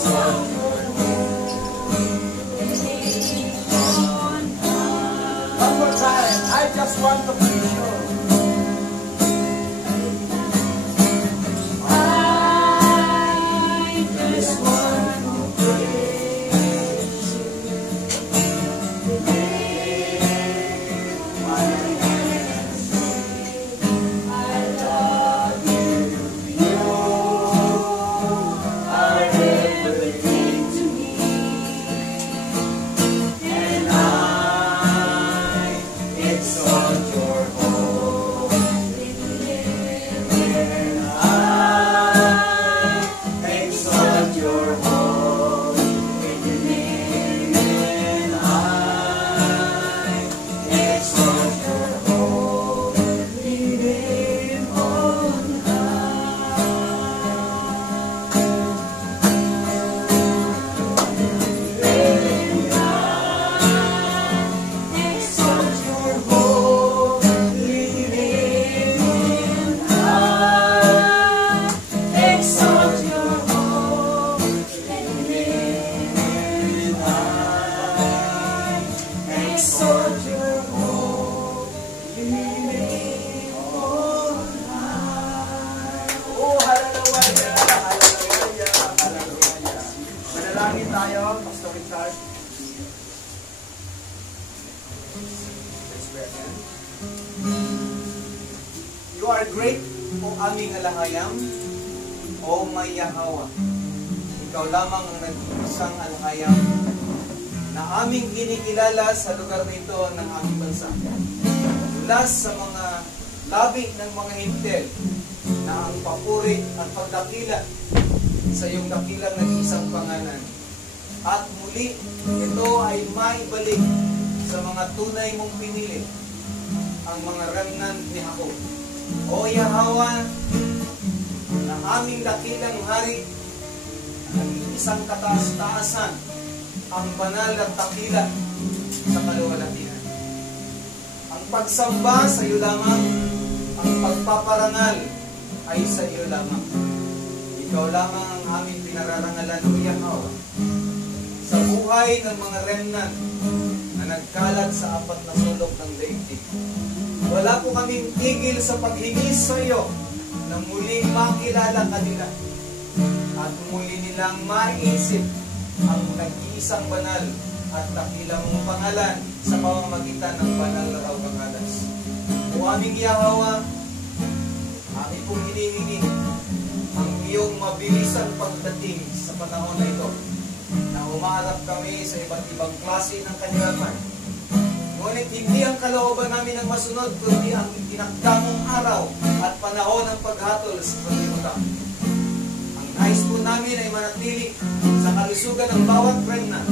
One more time. I just want to please you. I just want to praise I love you. You are everything to me, and I exalt your holy name. I exalt your holy name. And I exalt your holy name on exalt your holy name. I exalt your holy name. I exalt your holy name on high. Oh, hallelujah! Hallelujah! Hallelujah! Manalangin tayo, Pastor Richard. You are great, O aming alahayam, O may Yahawa. Ikaw lamang ang nag-iisang alahayam na aming kinikilala sa lugar nito ng aming bansa. Mula sa mga labi ng mga hintel na ang papuri at pagdakila sa iyong dakilang nag-iisang pangalan. At muli, ito ay maibalik sa mga tunay mong pinili, ang mga remnant ni Jacob. O Yahawa, na aming dakilang hari, nag-iisang kataas-taasan, ang banal at dakila sa kaluwalhatian. Ang pagsamba sa iyo lamang, ang pagpaparangal ay sa iyo lamang. Ikaw lamang ang aming pinararangalan, O Yahawa, sa buhay ng mga remnant na nagkalat sa apat na sulok ng daigdig. Wala po kaming tigil sa paghingi sa iyo na muling makilala kanila at muli nilang maisip ang nag-iisang banal at dakilang mong pangalan sa pamamagitan ng banal na raw kang alas. O aming Yahawa, aming pong hinihingi ang iyong mabilisang pagdating sa panahon na ito, na umaharap kami sa iba't ibang klase ng kahirapan. Ngunit hindi ang kalooban namin ang masunod, kundi ang itinakdamong araw at panahon ng paghatol sa paglimutan. Ang nais po namin ay manatili sa kalusugan ng bawat remnant,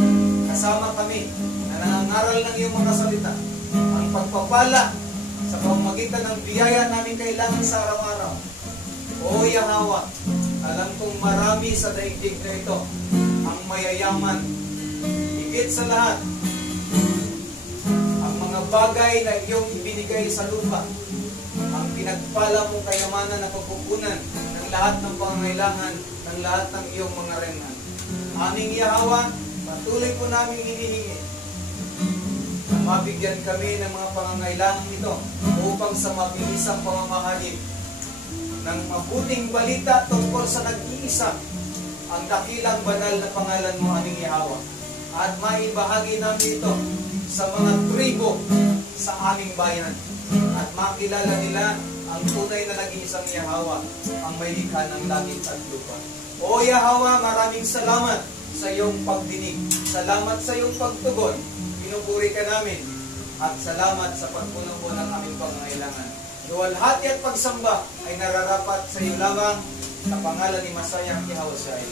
kasama kami na nangangaral ng iyong mga salita. Ang pagpapala sa pamamagitan ng biyaya namin kailangan sa araw-araw. O Yahawa, alam kong marami sa daigdig na ito ang mayayaman. Higit sa lahat, ang mga bagay na iyong ibinigay sa lupa, ang pinagpala mong kayamanan na pagpupunan ng lahat ng pangangailangan ng lahat ng iyong mga remnant. Aming Yahawa, patuloy po namin hinihingi na mabigyan kami ng mga pangangailangan nito upang sa mabilisang pamamahagi ng mabuting balita tungkol sa nag-iisa ang dakilang banal na pangalan mo, aming Yahawa, at maibahagi namin ito sa mga tribo sa aming bayan at makilala nila ang tunay na nag-iisang Yahawa, ang may likha ng langit at lupa. O Yahawa, maraming salamat sa iyong pagdinig, salamat sa iyong pagtugon, pinupuri ka namin, at salamat sa pagpuno po ng aming pangangailangan. Luwalhati at pagsamba ay nararapat sa iyo lamang sa pangalan ni Masayang Yahawasyay.